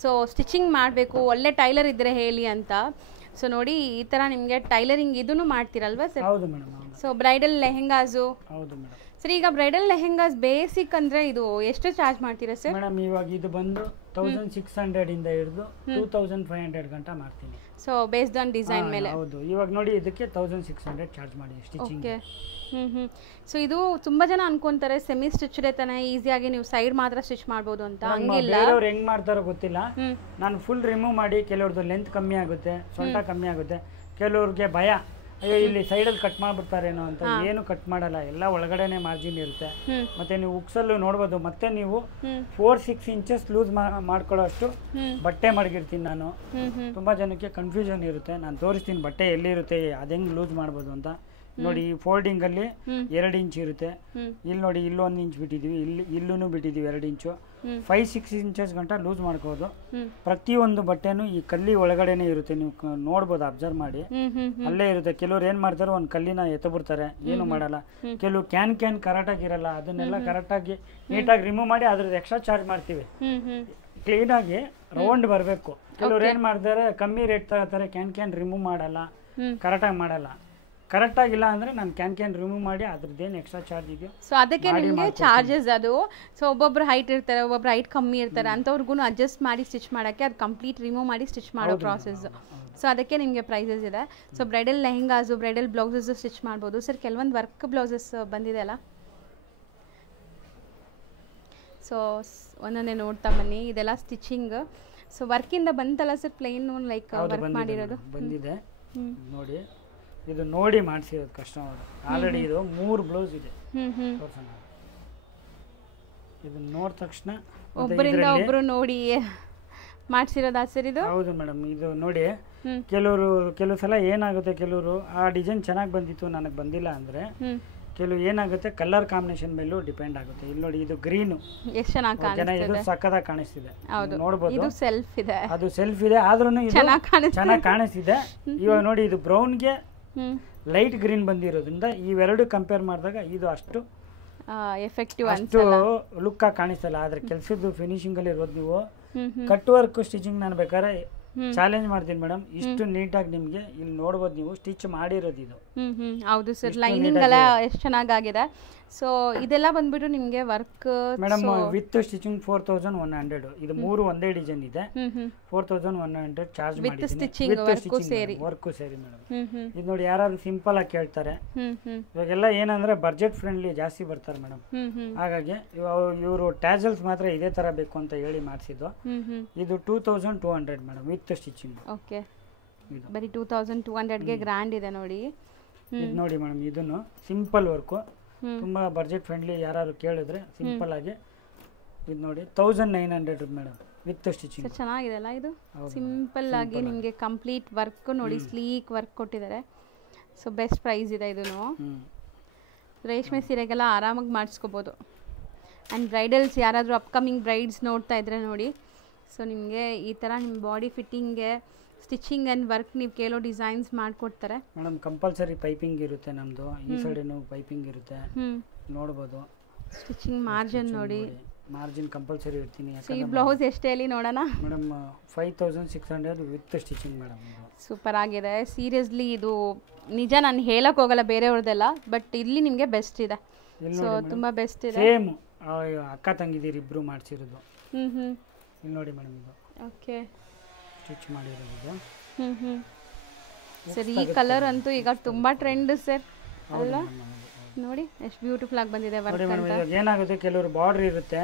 ಸೊ ಸ್ಟಿಚಿಂಗ್ ಮಾಡಬೇಕು, ಒಳ್ಳೆ ಟೈಲರ್ ಇದ್ದರೆ ಹೇಳಿ ಅಂತ. ಸೊ ನೋಡಿ, ಈ ಥರ ನಿಮಗೆ ಟೈಲರಿಂಗ್ ಇದನ್ನು ಮಾಡ್ತೀರಲ್ವಾ ಸರ್? ಹೌದು ಮೇಡಮ್. So bridal lehengas. ಹೌದು ಮೇಡಮ್. ಸರ್ ಈಗ ಬ್ರೈಡಲ್ ಲೆಹೆಂಗಾಸ್ ಬೇಸಿಕ್ ಅಂದರೆ ಇದು ಎಷ್ಟು ಚಾರ್ಜ್ ಮಾಡ್ತೀರಾ ಸರ್? ಮೇಡಮ್ ಇವಾಗ ಇದು ಬಂದು 1600 ಇಂದ ಹಿಡಿದು 2500 ಗಂಟ ಮಾಡ್ತೀನಿ. ಸೊ ಬೇಸ್ಡ್ ಆನ್ ಡಿಸೈನ್ ಮೇಲೆ. ಹೌದು, ಇವಾಗ ನೋಡಿ ಇದಕ್ಕೆ 1600 ಚಾರ್ಜ್ ಮಾಡಿ ಸ್ಟಿಚಿಂಗ್. ಓಕೆ. ಸೊ ಇದು ತುಂಬ ಜನ ಅನ್ಕೊಂತಾರೆ ಸೆಮಿ ಸ್ಟಿಚ್ ತಾನೆ, ಈಸಿಯಾಗಿ ನೀವು ಸೈಡ್ ಮಾತ್ರ ಸ್ಟಿಚ್ ಮಾಡ್ಬೋದು ಅಂತ. ಹಂಗಿಲ್ಲ, ಬೇರೆಯವ್ರು ಹೆಂಗ್ ಮಾಡ್ತಾರೋ ಗೊತ್ತಿಲ್ಲ. ನಾನು ಫುಲ್ ರಿಮೂವ್ ಮಾಡಿ, ಕೆಲವ್ರದ್ದು ಲೆಂತ್ ಕಮ್ಮಿ ಆಗುತ್ತೆ, ಸೊಂಟ ಕಮ್ಮಿ ಆಗುತ್ತೆ. ಕೆಲವ್ರಿಗೆ ಭಯ, ಅಯ್ಯೋ ಇಲ್ಲಿ ಸೈಡಲ್ಲಿ ಕಟ್ ಮಾಡ್ಬಿಡ್ತಾರೇನೋ ಅಂತ. ಏನು ಕಟ್ ಮಾಡಲ್ಲ, ಎಲ್ಲ ಒಳಗಡೆನೆ ಮಾರ್ಜಿನ್ ಇರುತ್ತೆ. ಮತ್ತೆ ನೀವು ಉಕ್ಸಲ್ಲೂ ನೋಡ್ಬೋದು. ಮತ್ತೆ ನೀವು 4-6 ಇಂಚಸ್ ಲೂಸ್ ಮಾಡ್ಕೊಳ್ಳೋ ಅಷ್ಟು ಬಟ್ಟೆ ಮಡಗಿರ್ತೀನಿ ನಾನು. ತುಂಬಾ ಜನಕ್ಕೆ ಕನ್ಫ್ಯೂಷನ್ ಇರುತ್ತೆ. ನಾನು ತೋರಿಸ್ತೀನಿ ಬಟ್ಟೆ ಎಲ್ಲಿರುತ್ತೆ, ಅದು ಹೆಂಗೆ ಲೂಸ್ ಮಾಡ್ಬೋದು ಅಂತ. ನೋಡಿ ಈ ಫೋಲ್ಡಿಂಗ್ ಅಲ್ಲಿ 2 ಇಂಚ್ ಇರುತ್ತೆ. ಇಲ್ಲಿ ನೋಡಿ ಇಲ್ಲಿ 1 ಇಂಚ್ ಬಿಟ್ಟಿದೀವಿ, ಇಲ್ಲೂ ಬಿಟ್ಟಿದೀವಿ 2 ಇಂಚು. 5-6 ಇಂಚಸ್ ಗಂಟ ಲೂಸ್ ಮಾಡ್ಕೋದು. ಪ್ರತಿಯೊಂದು ಬಟ್ಟೆನೂ ಈ ಕಲ್ಲಿ ಒಳಗಡೆನೆ ಇರುತ್ತೆ, ನೀವು ನೋಡ್ಬೋದು, ಅಬ್ಸರ್ವ್ ಮಾಡಿ, ಅಲ್ಲೇ ಇರುತ್ತೆ. ಕೆಲವ್ರು ಏನ್ ಮಾಡ್ತಾರೆ, ಒಂದ್ ಕಲ್ಲಿನ ಎತ್ತಬಿಡ್ತಾರೆ, ಏನು ಮಾಡಲ್ಲ. ಕೆಲವು ಕ್ಯಾನ್ ಕರೆಕ್ಟಾಗಿರಲ್ಲ, ಅದನ್ನೆಲ್ಲ ಕರೆಕ್ಟಾಗಿ ನೀಟಾಗಿ ರಿಮೂವ್ ಮಾಡಿ ಅದ್ರದ್ದು ಎಕ್ಸ್ಟ್ರಾ ಚಾರ್ಜ್ ಮಾಡ್ತೀವಿ. ಕ್ಲೀನಾಗಿ ರೌಂಡ್ ಬರಬೇಕು. ಕೆಲವ್ರು ಏನ್ ಮಾಡ್ತಾರೆ, ಕಮ್ಮಿ ರೇಟ್ ತಗೋತಾರೆ, ಕ್ಯಾನ್ ರಿಮೂವ್ ಮಾಡಲ್ಲ, ಕರೆಕ್ಟಾಗಿ ಮಾಡಲ್ಲ. ಕರೆಕ್ಟ್ ಆಗಿಲ್ಲ ಅಂದ್ರೆ ನಾನು ಕ್ಯಾನ್ ರಿಮೂವ್ ಮಾಡಿ ಅದ್ರದ್ದೇನು ಎಕ್ಸ್ಟ್ರಾ ಚಾರ್ಜ್ ಇದೆಯೋ ಸೊ ಅದಕ್ಕೆ ನಿಮಗೆ ಚಾರ್ಜಸ್ ಅದು. ಸೊ ಒಬ್ಬೊಬ್ರು ಹೈಟ್ ಇರ್ತಾರೆ, ಒಬ್ಬೊಬ್ರು ಹೈಟ್ ಕಮ್ಮಿ ಇರ್ತಾರೆ, ಅಂಥವ್ರಿಗೂ ಅಡ್ಜಸ್ಟ್ ಮಾಡಿ ಸ್ಟಿಚ್ ಮಾಡೋಕ್ಕೆ ಅದು ಕಂಪ್ಲೀಟ್ ರಿಮೂವ್ ಮಾಡಿ ಸ್ಟಿಚ್ ಮಾಡೋ ಪ್ರಾಸೆಸ್. ಸೊ ಅದಕ್ಕೆ ನಿಮಗೆ ಪ್ರೈಸಸ್ ಇದೆ. So bridal lehengas, bridal blouses stitch ಮಾಡ್ಬೋದು. ಸರ್ ಕೆಲವೊಂದು ವರ್ಕ್ ಬ್ಲೌಸಸ್ ಬಂದಿದೆ ಅಲ್ಲ, ಸೊ ಒಂದೊಂದೇ ನೋಡ್ತಾ ಬನ್ನಿ. ಇದೆಲ್ಲ ಸ್ಟಿಚಿಂಗ್. ಸೊ ವರ್ಕಿಂದ ಬಂತಲ್ಲ ಸರ್, ಪ್ಲೇನ್ ಲೈಕ್ ವರ್ಕ್ ಮಾಡಿರೋದು ಬಂದಿದೆ ನೋಡಿ. ಇದು ನೋಡಿ ಮಾಡಿಸಿರೋದು ಕಸ್ಟಮರ್. ಆಲ್ರೆಡಿ ಇದು 3 ಬ್ಲೌಸ್ ಇದೆ. ಇದನ್ನ ನೋಡಿದ ತಕ್ಷಣ ಒಬ್ಬರಿಂದ ಒಬ್ರು ನೋಡಿ ಮಾಡಿಸಿರೋದಾ ಸರ್ ಇದು? ಹೌದು ಮೇಡಮ್. ಇದು ನೋಡಿ, ಕೆಲವು ಸಲ ಏನಾಗುತ್ತೆ, ಕೆಲವರು ಆ ಡಿಸೈನ್ ಚೆನ್ನಾಗಿ ಬಂದಿತ್ತು, ನನಗೆ ಬಂದಿಲ್ಲ ಅಂದ್ರೆ ಕೆಲವು ಏನಾಗುತ್ತೆ, ಕಲರ್ ಕಾಂಬಿನೇಷನ್ ಮೇಲೂ ಡಿಪೆಂಡ್ ಆಗುತ್ತೆ. ಇಲ್ಲಿ ನೋಡಿ, ಇದು ಗ್ರೀನ್ ಎಷ್ಟು ಚೆನ್ನಾಗಿ ಕಾಣಿಸ್ತಿದೆ, ಇದು ಸಕ್ಕದಾಗಿ ಕಾಣಿಸ್ತಿದೆ, ನೋಡಬಹುದು. ಇದು ಸೆಲ್ಫ್ ಇದೆ, ಅದು ಸೆಲ್ಫ್ ಇದೆ, ಆದ್ರೂ ಚೆನ್ನಾಗಿ ಕಾಣಿಸ್ತಿದೆ. ಇವಾಗ ನೋಡಿ, ಇದು ಬ್ರೌನ್ಗೆ ಲೈಟ್ ಗ್ರೀನ್ ಬಂದಿರೋದ್ರಿಂದ ಇವೆರಡು ಕಂಪೇರ್ ಮಾಡಿದಾಗ ಇದು ಅಷ್ಟು ಎಫೆಕ್ಟಿವ್ ಅಷ್ಟು ಲುಕ್ ಆಗಿ ಕಾಣಿಸ್ತಲ್ಲ. ಆದ್ರೆ ಕೆಲಸದ್ದು ಫಿನಿಶಿಂಗ್ ಅಲ್ಲಿ ಇರೋದು. ನೀವು ಕಟ್ ವರ್ಕ್ ಸ್ಟಿಚಿಂಗ್ ನಾನು ಬೇಕಾದ್ರೆ ಚಾಲೆಂಜ್ ಮಾಡ್ತೀನಿ ಮೇಡಮ್, ಇಷ್ಟು ನೀಟಾಗಿ ನಿಮ್ಗೆ ಇಲ್ಲಿ ನೋಡ್ಬೋದು, ನೀವು ಸ್ಟಿಚ್ ಮಾಡಿರೋದು ಇದು. ಹೌದು ಸರ್, ಲೈನಿಂಗ್ ಎಲ್ಲ ಎಷ್ಟು ಚೆನ್ನಾಗಿದೆ. ಸೊ ಇದೆಲ್ಲ ಬಂದ್ಬಿಟ್ಟು ನಿಮಗೆ ವರ್ಕ್ ಮೇಡಮ್ ವಿತ್ ಸ್ಟಿಚಿಂಗ್ 4100. ಇದು 3 ಒಂದೇ ಡಿಸೈನ್ ಇದೆ, 4100 ಚಾರ್ಜ್ ಮಾಡಿದ್ದೀನಿ ವರ್ಕು ಸೇರಿ ಮೇಡಮ್. ಇದು ನೋಡಿ, ಯಾರು ಸಿಂಪಲ್ ಆಗಿ ಕೇಳ್ತಾರೆ, ಇವಾಗೆಲ್ಲ ಏನಂದ್ರೆ ಬಡ್ಜೆಟ್ ಫ್ರೆಂಡ್ಲಿ ಜಾಸ್ತಿ ಬರ್ತಾರೆ ಮೇಡಮ್. ಹಾಗಾಗಿ ಇವರು ಟ್ಯಾಸಲ್ಸ್ ಮಾತ್ರ ಇದೇ ತರ ಬೇಕು ಅಂತ ಹೇಳಿ ಮಾಡಿಸಿದ್ದು. ಇದು 2200 ಮೇಡಮ್ ವಿತ್ ಸ್ಟಿಚಿಂಗ್. ಓಕೆ, ಬರೀ 2200ಗೆ ಗ್ರ್ಯಾಂಡ್ ಇದೆ ನೋಡಿ. ಇದು ನೋಡಿ ಮೇಡಮ್, ಇದನ್ನು ಸಿಂಪಲ್ ವರ್ಕು, ತುಂಬಾ ಬಡ್ಜೆಟ್ ಫ್ರೆಂಡ್ಲಿ ಯಾರು ಕೇಳಿದ್ರೆ ಸಿಂಪಲ್ ಆಗಿ. ಇದು ನೋಡಿ 1900 ಮೇಡಮ್ ವಿತ್ ಸ್ಟಿಚಿಂಗ್. ಚೆನ್ನಾಗಿದೆ ಅಲ್ಲ ಇದು, ಸಿಂಪಲ್ ಆಗಿ ನಿಮಗೆ ಕಂಪ್ಲೀಟ್ ವರ್ಕ್ ನೋಡಿ, ಸ್ಲೀಕ್ ವರ್ಕ್ ಕೊಟ್ಟಿದ್ದಾರೆ. ಸೊ ಬೆಸ್ಟ್ ಪ್ರೈಸ್ ಇದೆ ಇದನ್ನು. ರೇಷ್ಮೆ ಸೀರೆಗೆಲ್ಲ ಆರಾಮಾಗಿ ಮಾಡಿಸ್ಕೋಬೋದು. ಆ್ಯಂಡ್ ಬ್ರೈಡಲ್ಸ್ ಯಾರಾದರೂ ಅಪ್ಕಮಿಂಗ್ ಬ್ರೈಡ್ಸ್ ನೋಡ್ತಾ ಇದ್ರೆ ನೋಡಿ, ಸೊ ನಿಮಗೆ ಈ ಥರ ನಿಮ್ಮ ಬಾಡಿ ಫಿಟ್ಟಿಂಗ್ಗೆ ಸ್ಟಿಚಿಂಗ್ ಆ್ಯಂಡ್ ವರ್ಕ್ ನೀವು ಕೇಳೋ ಡಿಸೈನ್ಸ್ ಮಾಡಿಕೊಡ್ತಾರೆ ಮೇಡಮ್. ಕಂಪಲ್ಸರಿ ಪೈಪಿಂಗ್ ಇರುತ್ತೆ ನಮ್ಮದು, ಈ ಸೈಡೇನು ಪೈಪಿಂಗ್ ಇರುತ್ತೆ, ನೋಡ್ಬೋದು. ಸ್ಟಿಚಿಂಗ್ ಮಾರ್ಜಿನ್ ನೋಡಿ, ಮಾರ್ಜಿನ್ ಕಂಪಲ್ಸರಿ ಇರ್ತೀನಿ. ಈ ಬ್ಲೌಸ್ ಎಷ್ಟು ಹೇಳಿ ನೋಡೋಣ madam? 5600 with stitching madam. Super ಆಗಿದೆ ಸೀರಿಯಸ್ಲಿ. ಇದು ನಿಜ, ನಾನು ಹೇಳಕ್ ಹೋಗಲ್ಲ ಬೇರೆಯವ್ರದ್ದೆಲ್ಲ, ಬಟ್ ಇಲ್ಲಿ ನಿಮಗೆ ಬೆಸ್ಟ್ ಇದೆ. ಸೊ ತುಂಬಾ ಬೆಸ್ಟ್ ಇದೆ. ಸೇಮ್ ಅಕ್ಕ ತಂಗಿದಿರು ಇಬ್ರು ಮಾಡಿಸಿರೋದು. ಇಲ್ಲಿ ನೋಡಿ ಮೇಡಮ್, ಇದು ಓಕೆ ಸ್ಟಿಚ್ ಮಾಡಿರೋದು. ಸರ್ ಈ ಕಲರ್ ಅಂತೂ ಈಗ ತುಂಬಾ ಟ್ರೆಂಡ್ ಸರ್ ಅಲ್ಲ, ನೋಡಿ ಎಷ್ಟು ಬ್ಯೂಟಿಫುಲ್ ಆಗಿ ಬಂದಿದೆ ವರ್ಕ್ ಅಂತ. ಏನಾಗುತ್ತೆ, ಕೆಲವರು ಬಾರ್ಡರ್ ಇರುತ್ತೆ,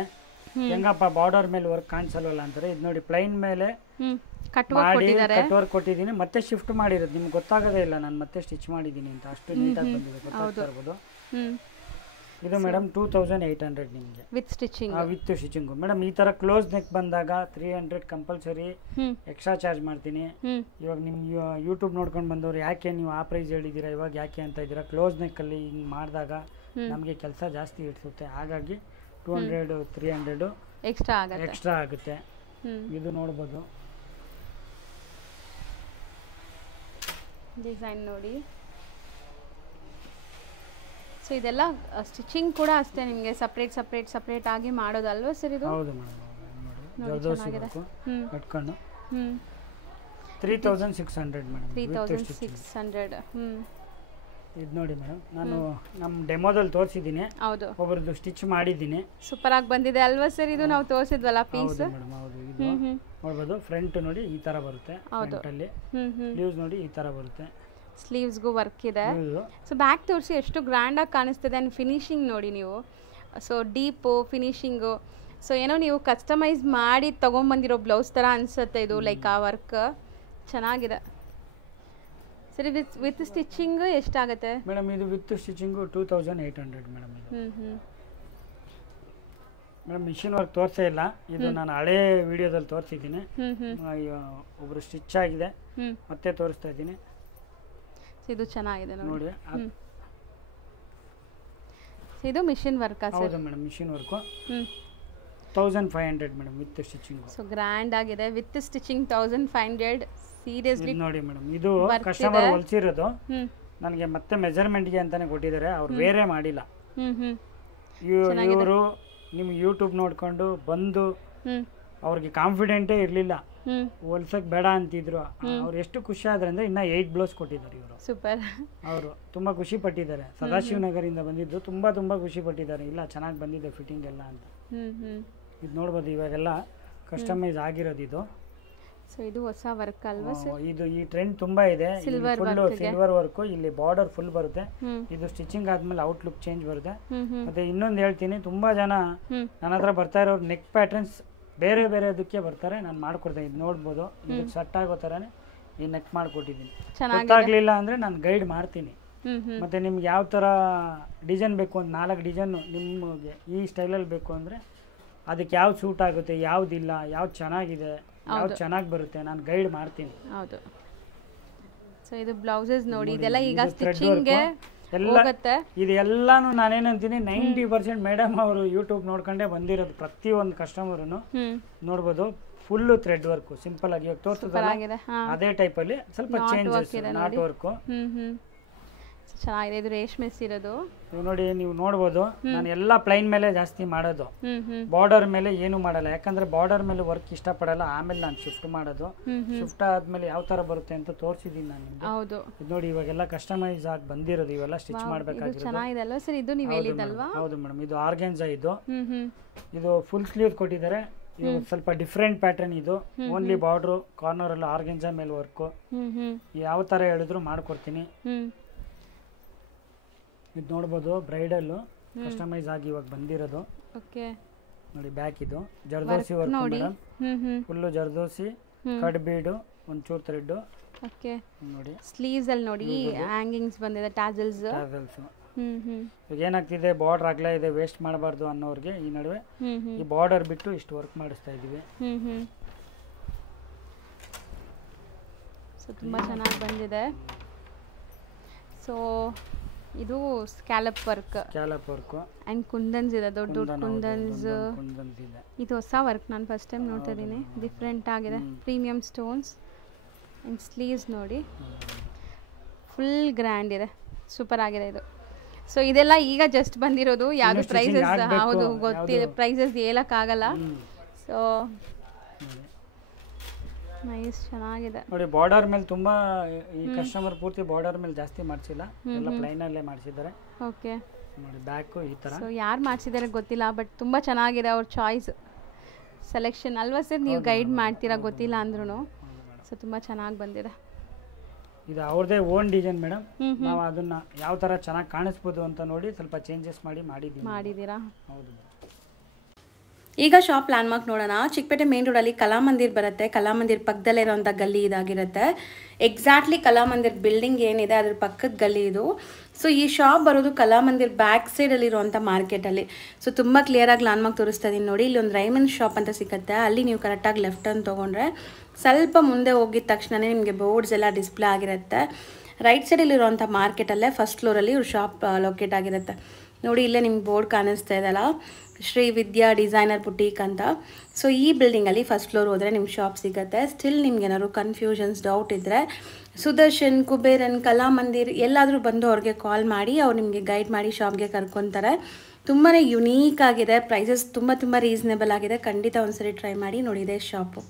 ಹೆಂಗಪ್ಪ ಬಾರ್ಡರ್ ಮೇಲೆ ವರ್ಕ್ ಕಾಣಿಸಲ್ವಲ್ಲ ಅಂತಾರೆ. ಇದು ನೋಡಿ, ಪ್ಲೈನ್ ಮೇಲೆ ಕಟ್ ವರ್ಕ್ ಕೊಟ್ಟಿದ್ದೀನಿ, ಮತ್ತೆ ಶಿಫ್ಟ್ ಮಾಡಿರೋದು. ನಿಮ್ಗೆ ಗೊತ್ತಾಗೋದೇ ಇಲ್ಲ ನಾನು ಮತ್ತೆ ಸ್ಟಿಚ್ ಮಾಡಿದ್ದೀನಿ ಅಂತ, ಅಷ್ಟು ನೀಟಾಗಿ ಬಂದಿದೆ, ಗೊತ್ತಾಗ್ತಾ ಇರ್ಬೋದು. ಇದು ಮೇಡಮ್ 2800 ನಿಮಗೆ with stitching. With stitching madam. ಈ ತರ ಕ್ಲೋಸ್ ನೆಕ್ ಬಂದಾಗ 300 ಕಂಪಲ್ಸರಿ ಎಕ್ಸ್ಟ್ರಾ ಚಾರ್ಜ್ ಮಾಡ್ತೀನಿ. ಇವಾಗ ನಿಮ್ ಯೂಟ್ಯೂಬ್ ನೋಡ್ಕೊಂಡು ಬಂದವ್ರು ಯಾಕೆ ನೀವು ಆ ಪ್ರೈಸ್ ಹೇಳಿದ್ದೀರಾ ಇವಾಗ ಯಾಕೆ ಅಂತ ಇದ್ದೀರಾ, ಕ್ಲೋಸ್ ನೆಕ್ ಅಲ್ಲಿ ಹಿಂಗ್ ಮಾಡಿದಾಗ ನಮಗೆ ಕೆಲಸ ಜಾಸ್ತಿ ಇಡ್ಸುತ್ತೆ. ಹಾಗಾಗಿ 200 300 ಎಕ್ಸ್ಟ್ರಾ ಆಗುತ್ತೆ. ಇದು ನೋಡ್ಬೋದು, ಡಿಸೈನ್ ನೋಡಿ. ಸೊ ಇದೆಲ್ಲ ಸ್ಟಿಚಿಂಗ್ ಕೂಡ ಅಷ್ಟೇ ನಿಮಗೆ ಸಪ್ರೇಟ್ ಆಗಿ ಮಾಡೋದಲ್ವಾ ಸರ್ ಇದು? ಹೌದು ಮೇಡಮ್. ನೋಡಿ ಚೆನ್ನಾಗಿದೆ. ಕಟ್ಕೊಂಡು 3600 ಮೇಡಮ್. 3600. ಇದು ನೋಡಿ ಮೇಡಮ್, ನಾನು ನಮ್ಮ ಡೆಮೋದಲ್ಲಿ ತೋರಿಸಿದ್ದೀನಿ. ಹೌದು, ಒಬ್ಬರದು ಸ್ಟಿಚ್ ಮಾಡಿದ್ದೀನಿ. ಸೂಪರ್ ಆಗಿ ಬಂದಿದೆ ಅಲ್ವಾ ಸರ್ ಇದು? ನಾವು ತೋರಿಸಿದ್ವಲ್ಲ ಪೀಸ್. ಹೌದು ಮೇಡಮ್, ಹೌದು. ಇದು ನೋಡ್ಬೋದು, ಫ್ರಂಟ್ ನೋಡಿ ಈ ತರ ಬರುತ್ತೆ, ಫ್ರಂಟ್ ಅಲ್ಲಿ ಸ್ಲೀವ್ಸ್ ನೋಡಿ ಈ ತರ ಬರುತ್ತೆ, ಸ್ಲೀವ್ಸ್ಗೂ ವರ್ಕ್ ಇದೆ. ಸೊ ಬ್ಯಾಕ್ ತೋರಿಸಿ ಎಷ್ಟು ಗ್ರ್ಯಾಂಡಾಗಿ ಕಾಣಿಸ್ತಿದೆ. ಆ್ಯಂಡ್ ಫಿನಿಶಿಂಗ್ ನೋಡಿ ನೀವು, ಸೊ ಡೀಪು ಫಿನಿಶಿಂಗು. ಸೊ ಏನೋ ನೀವು ಕಸ್ಟಮೈಸ್ ಮಾಡಿ ತೊಗೊಂಬಂದಿರೋ ಬ್ಲೌಸ್ ಥರ ಅನಿಸುತ್ತೆ ಇದು, ಲೈಕ್ ಆ ವರ್ಕ್ ಚೆನ್ನಾಗಿದೆ. ಸರಿ, ವಿತ್ ಸ್ಟಿಚಿಂಗ್ ಎಷ್ಟಾಗುತ್ತೆ ಮೇಡಮ್? ಇದು with stitching 2800 madam. Madam machine work ತೋರಿಸೇ ಇಲ್ಲ, ಇದು ನಾನು ಹಳೇ ವಿಡಿಯೋದಲ್ಲಿ ತೋರಿಸಿದ್ದೀನಿ. ಒಬ್ರು ಸ್ಟಿಚ್ ಆಗಿದೆ, ಮತ್ತೆ ತೋರಿಸ್ತಾ ಇದ್ದೀನಿ. ಇದು ಚೆನ್ನಾಗಿದೆ ನೋಡಿ. ಇದು ಮಿಷಿನ್ ವರ್ಕಾ ಸರ್? ಹೌದು madam, machine work. 1500 madam with stitching. So grand ಆಗಿದೆ ವಿತ್ ಸ್ಟಿಚಿಂಗ್ 1500. ಸೀರಿಯಸ್ಲಿ ನೋಡಿ ಮೇಡಮ್, ಇದು ಕಸ್ಟಮರ್ ಹೊಲ್ಸಿರೋದು. ನನಗೆ ಮತ್ತೆ ಮೆಜರ್ಮೆಂಟ್ಗೆ ಅಂತಾನೆ ಕೊಟ್ಟಿದ್ದಾರೆ, ಅವ್ರು ಬೇರೆ ಮಾಡಿಲ್ಲ. ಇವರು ನಿಮ್ಮ ಯೂಟ್ಯೂಬ್ ನೋಡ್ಕೊಂಡು ಬಂದು ಅವ್ರಿಗೆ ಕಾನ್ಫಿಡೆಂಟೇ ಇರಲಿಲ್ಲ, ಹೊಲ್ಸಕ್ ಬೇಡ ಅಂತಿದ್ರು. ಅವ್ರು ಎಷ್ಟು ಖುಷಿ ಆದ್ರೆ ಅಂದ್ರೆ ಇನ್ನ 8 ಬ್ಲೌಸ್ ಕೊಟ್ಟಿದ್ದಾರೆ ಇವರು. ಸೂಪರ್. ಅವರು ತುಂಬಾ ಖುಷಿ ಪಟ್ಟಿದ್ದಾರೆ. ಸದಾಶಿವನಗರಿಂದ ಬಂದಿದ್ದು, ತುಂಬಾ ಖುಷಿ ಪಟ್ಟಿದ್ದಾರೆ. ಇಲ್ಲ ಚೆನ್ನಾಗಿ ಬಂದಿದೆ ಫಿಟ್ಟಿಂಗ್ ಎಲ್ಲ ಅಂತ. ಇದು ನೋಡ್ಬೋದು, ಇವಾಗೆಲ್ಲ ಕಸ್ಟಮೈಸ್ ಆಗಿರೋದು ಇದು. ಸೊ ಇದು ಹೊಸ ವರ್ಕ್ ಅಲ್ವಾ ಸರ್? ಇದು ಈ ಟ್ರೆಂಡ್ ತುಂಬಾ ಇದೆ. ಫುಲ್ ಸಿಲ್ವರ್ ವರ್ಕ್, ಇಲ್ಲಿ ಬಾರ್ಡರ್ ಫುಲ್ ಬರುತ್ತೆ. ಇದು ಸ್ಟಿಚಿಂಗ್ ಆದ್ಮೇಲೆ ಔಟ್ಲುಕ್ ಚೇಂಜ್ ಬರುತ್ತೆ. ಮತ್ತೆ ಇನ್ನೊಂದು ಹೇಳ್ತೀನಿ, ತುಂಬಾ ಜನ ನನ್ನ ಹತ್ರ ಬರ್ತಾ ಇರೋರು ನೆಕ್ ಪ್ಯಾಟರ್ನ್ಸ್ ಬೇರೆ ಬೇರೆ ಅದಕ್ಕೆ ಬರ್ತಾರೆ, ನಾನು ಮಾಡ್ಕೊಡ್ತೇನೆ. ಇದು ನೋಡ್ಬೋದು, ಇದಕ್ಕೆ ಸೆಟ್ ಆಗೋ ಥರನೇ ಈ ನೆಕ್ ಮಾಡಿಕೊಟ್ಟಿದ್ದೀನಿ. ಗೊತ್ತಾಗ್ಲಿಲ್ಲ ಅಂದರೆ ನಾನು ಗೈಡ್ ಮಾಡ್ತೀನಿ. ಮತ್ತು ನಿಮ್ಗೆ ಯಾವ ಥರ ಡಿಸೈನ್ ಬೇಕು, ಒಂದು 4 ಡಿಸೈನು ನಿಮಗೆ ಈ ಸ್ಟೈಲಲ್ಲಿ ಬೇಕು ಅಂದರೆ ಅದಕ್ಕೆ ಯಾವ್ದು ಸೂಟ್ ಆಗುತ್ತೆ, ಯಾವುದಿಲ್ಲ, ಯಾವ್ದು ಚೆನ್ನಾಗಿದೆ, ಯಾವ್ದು ಚೆನ್ನಾಗಿ ಬರುತ್ತೆ, ನಾನು ಗೈಡ್ ಮಾಡ್ತೀನಿ. ಹೌದು. ಸೊ ಇದು ಬ್ಲೌಸಸ್ ನೋಡಿ, ಇದೆಲ್ಲ ಈಗ ಸ್ಟಿಚಿಂಗ್ಗೆ ಹೋಗುತ್ತೆ. ಇದೆಲ್ಲಾನು ನಾನೇನಂತೀನಿ 90% ಮೇಡಮ್ ಅವರು ಯೂಟ್ಯೂಬ್ ನೋಡ್ಕೊಂಡೇ ಬಂದಿರೋದು. ಪ್ರತಿಯೊಂದು ಕಸ್ಟಮರ್ನು ನೋಡ್ಬೋದು, ಫುಲ್ ಥ್ರೆಡ್ ವರ್ಕ್, ಸಿಂಪಲ್ ಆಗಿ ತೋರಿಸ್ತದಲ್ಲ ಅದೇ ಟೈಪ್ ಅಲ್ಲಿ ಸ್ವಲ್ಪ ಚೇಂಜಸ್, ನಾಟ್ ವರ್ಕ್. ಚೆನ್ನಾಗಿದೆ. ಇದು ರೇಷ್ಮೆ ಇರೋದು ನೋಡಿ, ನೀವು ನೋಡ್ಬೋದು. ನಾನು ಎಲ್ಲ ಪ್ಲೈನ್ ಮೇಲೆ ಜಾಸ್ತಿ ಮಾಡೋದು, ಬಾರ್ಡರ್ ಮೇಲೆ ಏನು ಮಾಡಲ್ಲ. ಯಾಕಂದ್ರೆ ಬಾರ್ಡರ್ ಮೇಲೆ ವರ್ಕ್ ಇಷ್ಟಪಡಲ್ಲ. ಆಮೇಲೆ ನಾನು ಶಿಫ್ಟ್ ಮಾಡೋದು. ಶಿಫ್ಟ್ ಆದ್ಮೇಲೆ ಯಾವ ತರ ಬರುತ್ತೆ ಅಂತ ತೋರಿಸಿದೀನಿ ನಾನು. ಹೌದು. ಇದು ನೋಡಿ, ಇವಾಗೆಲ್ಲ ಕಸ್ಟಮೈಸ್ ಆಗಿ ಬಂದಿರೋದು, ಇವೆಲ್ಲ ಸ್ಟಿಚ್ ಮಾಡಬೇಕಾಗಿರೋದು. ಚೆನ್ನಾಗಿದೆ ಅಲ್ವಾ ಸರ್? ಇದು ನೀವು ಹೇಳಿದಲ್ವಾ? ಹೌದು ಮೇಡಮ್, ಇದು ಆರ್ಗೆನ್ಜಾ. ಇದು ಫುಲ್ ಸ್ಲೀವ್ ಕೊಟ್ಟಿದ್ದಾರೆ. ಇದು ಸ್ವಲ್ಪ ಡಿಫ್ರೆಂಟ್ ಪ್ಯಾಟರ್ನ್. ಇದು ಓನ್ಲಿ ಬಾರ್ಡ್ರು, ಕಾರ್ನರ್ ಎಲ್ಲ ಆರ್ಗೆನ್ಜಾ ಮೇಲೆ ವರ್ಕ್. ಯಾವ ತರ ಹೇಳಿದ್ರು ಮಾಡ್ಕೊಡ್ತೀನಿ. ಇದು ನೋಡ್ಬೋದು, ಬ್ರೈಡಲ್ ಕಸ್ಟಮೈಸ್ ಆಗಿ ಇವಾಗ ಬಂದಿರೋದು. ನೋಡಿ ಬ್ಯಾಕ್ ಇದು zardozi work madam, full zardozi, cut ಬೀಡು, ಒಂಚೂರು ಥ್ರೆಡ್. ನೋಡಿ ಸ್ಲೀವ್ಸ್ ಅಲ್ಲಿ ನೋಡಿ ಹ್ಯಾಂಗಿಂಗ್ಸ್ ಬಂದಿದೆ, ಟ್ಯಾಸಲ್ಸ್. ಈಗ ಏನಾಗ್ತಿದೆ, ಬಾರ್ಡರ್ ಆಗ್ಲೇ ಇದೆ, ವೇಸ್ಟ್ ಮಾಡಬಾರ್ದು ಅನ್ನೋರಿಗೆ ಈ ನಡುವೆ ಈ ಬಾರ್ಡರ್ ಬಿಟ್ಟು ಇಷ್ಟು ವರ್ಕ್ ಮಾಡಿಸ್ತಾ ಇದೀವಿ. ಸೊ ತುಂಬಾ ಚೆನ್ನಾಗಿ ಬಂದಿದೆ. ಸೊ ಇದು ಸ್ಕ್ಯಾಲಪ್ ವರ್ಕ್ ಅಂಡ್ ಕುಂದನ್ಸ್ ಇದೆ, ದೊಡ್ಡ ದೊಡ್ಡ ಕುಂದನ್ಸ್. ಇದು ಹೊಸ ವರ್ಕ್, ನಾನು ಫಸ್ಟ್ ಟೈಮ್ ನೋಡ್ತಾ ಇದ್ದೀನಿ. ಡಿಫ್ರೆಂಟ್ ಆಗಿದೆ, ಪ್ರೀಮಿಯಂ ಸ್ಟೋನ್ಸ್. ಅಂಡ್ ಸ್ಲೀವ್ಸ್ ನೋಡಿ ಫುಲ್ ಗ್ರ್ಯಾಂಡ್ ಇದೆ, ಸೂಪರ್ ಆಗಿದೆ ಇದು. ಸೊ ಇದೆಲ್ಲ ಈಗ ಜಸ್ಟ್ ಬಂದಿರೋದು, ಯಾವುದು ಪ್ರೈಸಸ್ ಹೌದು ಗೊತ್ತಿಲ್ಲ, ಪ್ರೈಸಸ್ ಹೇಳಕ್ಕಾಗಲ್ಲ. ಸೊ ನೈಸ್, ಚೆನ್ನಾಗಿದೆ ನೋಡಿ. ಬಾರ್ಡರ್ ಮೇಲೆ ತುಂಬಾ ಈ ಕಸ್ಟಮರ್ ಪೂರ್ತಿ ಬಾರ್ಡರ್ ಮೇಲೆ ಜಾಸ್ತಿ ಮಾಡಿಸಿಲ್ಲ, ಎಲ್ಲ ಪ್ಲೈನ್ ಅಲ್ಲೇ ಮಾಡಿಸಿದ್ದಾರೆ. ಓಕೆ ನೋಡಿ ಬ್ಯಾಕ್ ಈ ತರ. ಸೊ ಯಾರು ಮಾಡಿಸಿದ್ದಾರೆ ಗೊತ್ತಿಲ್ಲ, ಬಟ್ ತುಂಬಾ ಚೆನ್ನಾಗಿದೆ ಅವ್ರ ಚಾಯ್ಸ್, ಸೆಲೆಕ್ಷನ್ ಅಲ್ವಾ ಸರ್? ನೀವು ಗೈಡ್ ಮಾಡ್ತೀರಾ ಗೊತ್ತಿಲ್ಲ ಅಂದ್ರೂ. ಸೊ ತುಂಬಾ ಚೆನ್ನಾಗಿ ಬಂದಿದೆ. ಇದು ಅವ್ರದೇ ಓನ್ ಡಿಸೈನ್ ಮೇಡಮ್. ನಾವು ಅದನ್ನ ಯಾವ ತರ ಚೆನ್ನಾಗಿ ಕಾಣಿಸ್ಬೋದು ಅಂತ ನೋಡಿ ಸ್ವಲ್ಪ ಚೇಂಜಸ್ ಮಾಡಿದ್ದೀರಾ? ಹೌದು. ಈಗ ಶಾಪ್ ಲ್ಯಾಂಡ್ಮಾರ್ಕ್ ನೋಡೋಣ. ಚಿಕ್ಕಪೇಟೆ ಮೇನ್ ರೋಡಲ್ಲಿ ಕಲಾಮಂದಿರ್ ಬರುತ್ತೆ. ಕಲಾಮಂದಿರ್ ಪಕ್ಕದಲ್ಲೇ ಇರೋಂಥ ಗಲ್ಲಿ ಇದಾಗಿರುತ್ತೆ. ಎಕ್ಸಾಕ್ಟ್ಲಿ ಕಲಾಮಂದಿರ್ ಬಿಲ್ಡಿಂಗ್ ಏನಿದೆ ಅದ್ರ ಪಕ್ಕದ ಗಲ್ಲಿ ಇದು. ಸೊ ಈ ಶಾಪ್ ಬರೋದು ಕಲಾಮಂದಿರ್ ಬ್ಯಾಕ್ ಸೈಡಲ್ಲಿರುವಂಥ ಮಾರ್ಕೆಟಲ್ಲಿ. ಸೊ ತುಂಬ ಕ್ಲಿಯರಾಗಿ ಲ್ಯಾಂಡ್ಮಾರ್ಕ್ ತೋರಿಸ್ತಾ ಇದ್ದೀನಿ ನೋಡಿ. ಇಲ್ಲಿ ಒಂದು ರೈಮಂಡ್ ಶಾಪ್ ಅಂತ ಸಿಗುತ್ತೆ, ಅಲ್ಲಿ ನೀವು ಕರೆಕ್ಟಾಗಿ ಲೆಫ್ಟ್ ಅಂತ ತೊಗೊಂಡ್ರೆ ಸ್ವಲ್ಪ ಮುಂದೆ ಹೋಗಿದ ತಕ್ಷಣವೇ ನಿಮಗೆ ಬೋರ್ಡ್ಸ್ ಎಲ್ಲ ಡಿಸ್ಪ್ಲೇ ಆಗಿರುತ್ತೆ. ರೈಟ್ ಸೈಡಲ್ಲಿರುವಂಥ ಮಾರ್ಕೆಟಲ್ಲೇ ಫಸ್ಟ್ ಫ್ಲೋರಲ್ಲಿ ಇವ್ರ ಶಾಪ್ ಲೊಕೇಟ್ ಆಗಿರುತ್ತೆ ನೋಡಿ. ಇಲ್ಲೇ ನಿಮ್ಗೆ ಬೋರ್ಡ್ ಕಾಣಿಸ್ತಾ ಇದೆಯಲ್ಲ, ಶ್ರೀ ವಿದ್ಯಾ ಡಿಸೈನರ್ ಬುಟೀಕ್ ಅಂತ. ಸೊ ಈ ಬಿಲ್ಡಿಂಗಲ್ಲಿ ಫಸ್ಟ್ ಫ್ಲೋರ್ ಹೋದರೆ ನಿಮ್ಗೆ ಶಾಪ್ ಸಿಗುತ್ತೆ. ಸ್ಟಿಲ್ ನಿಮ್ಗೆ ಏನಾದ್ರು ಕನ್ಫ್ಯೂಷನ್ಸ್, ಡೌಟ್ ಇದ್ದರೆ ಸುದರ್ಶನ್, ಕುಬೇರನ್, ಕಲಾಮಂದಿರ್ ಎಲ್ಲಾದರೂ ಬಂದು ಅವ್ರಿಗೆ ಕಾಲ್ ಮಾಡಿ ಅವ್ರು ನಿಮಗೆ ಗೈಡ್ ಮಾಡಿ ಶಾಪ್ಗೆ ಕರ್ಕೊತಾರೆ. ತುಂಬಾ ಯುನೀಕ್ ಆಗಿದೆ, ಪ್ರೈಸಸ್ ತುಂಬ ರೀಸನೇಬಲ್ ಆಗಿದೆ. ಖಂಡಿತ ಒಂದ್ಸರಿ ಟ್ರೈ ಮಾಡಿ ನೋಡಿ. ಇದೆ ಶಾಪು.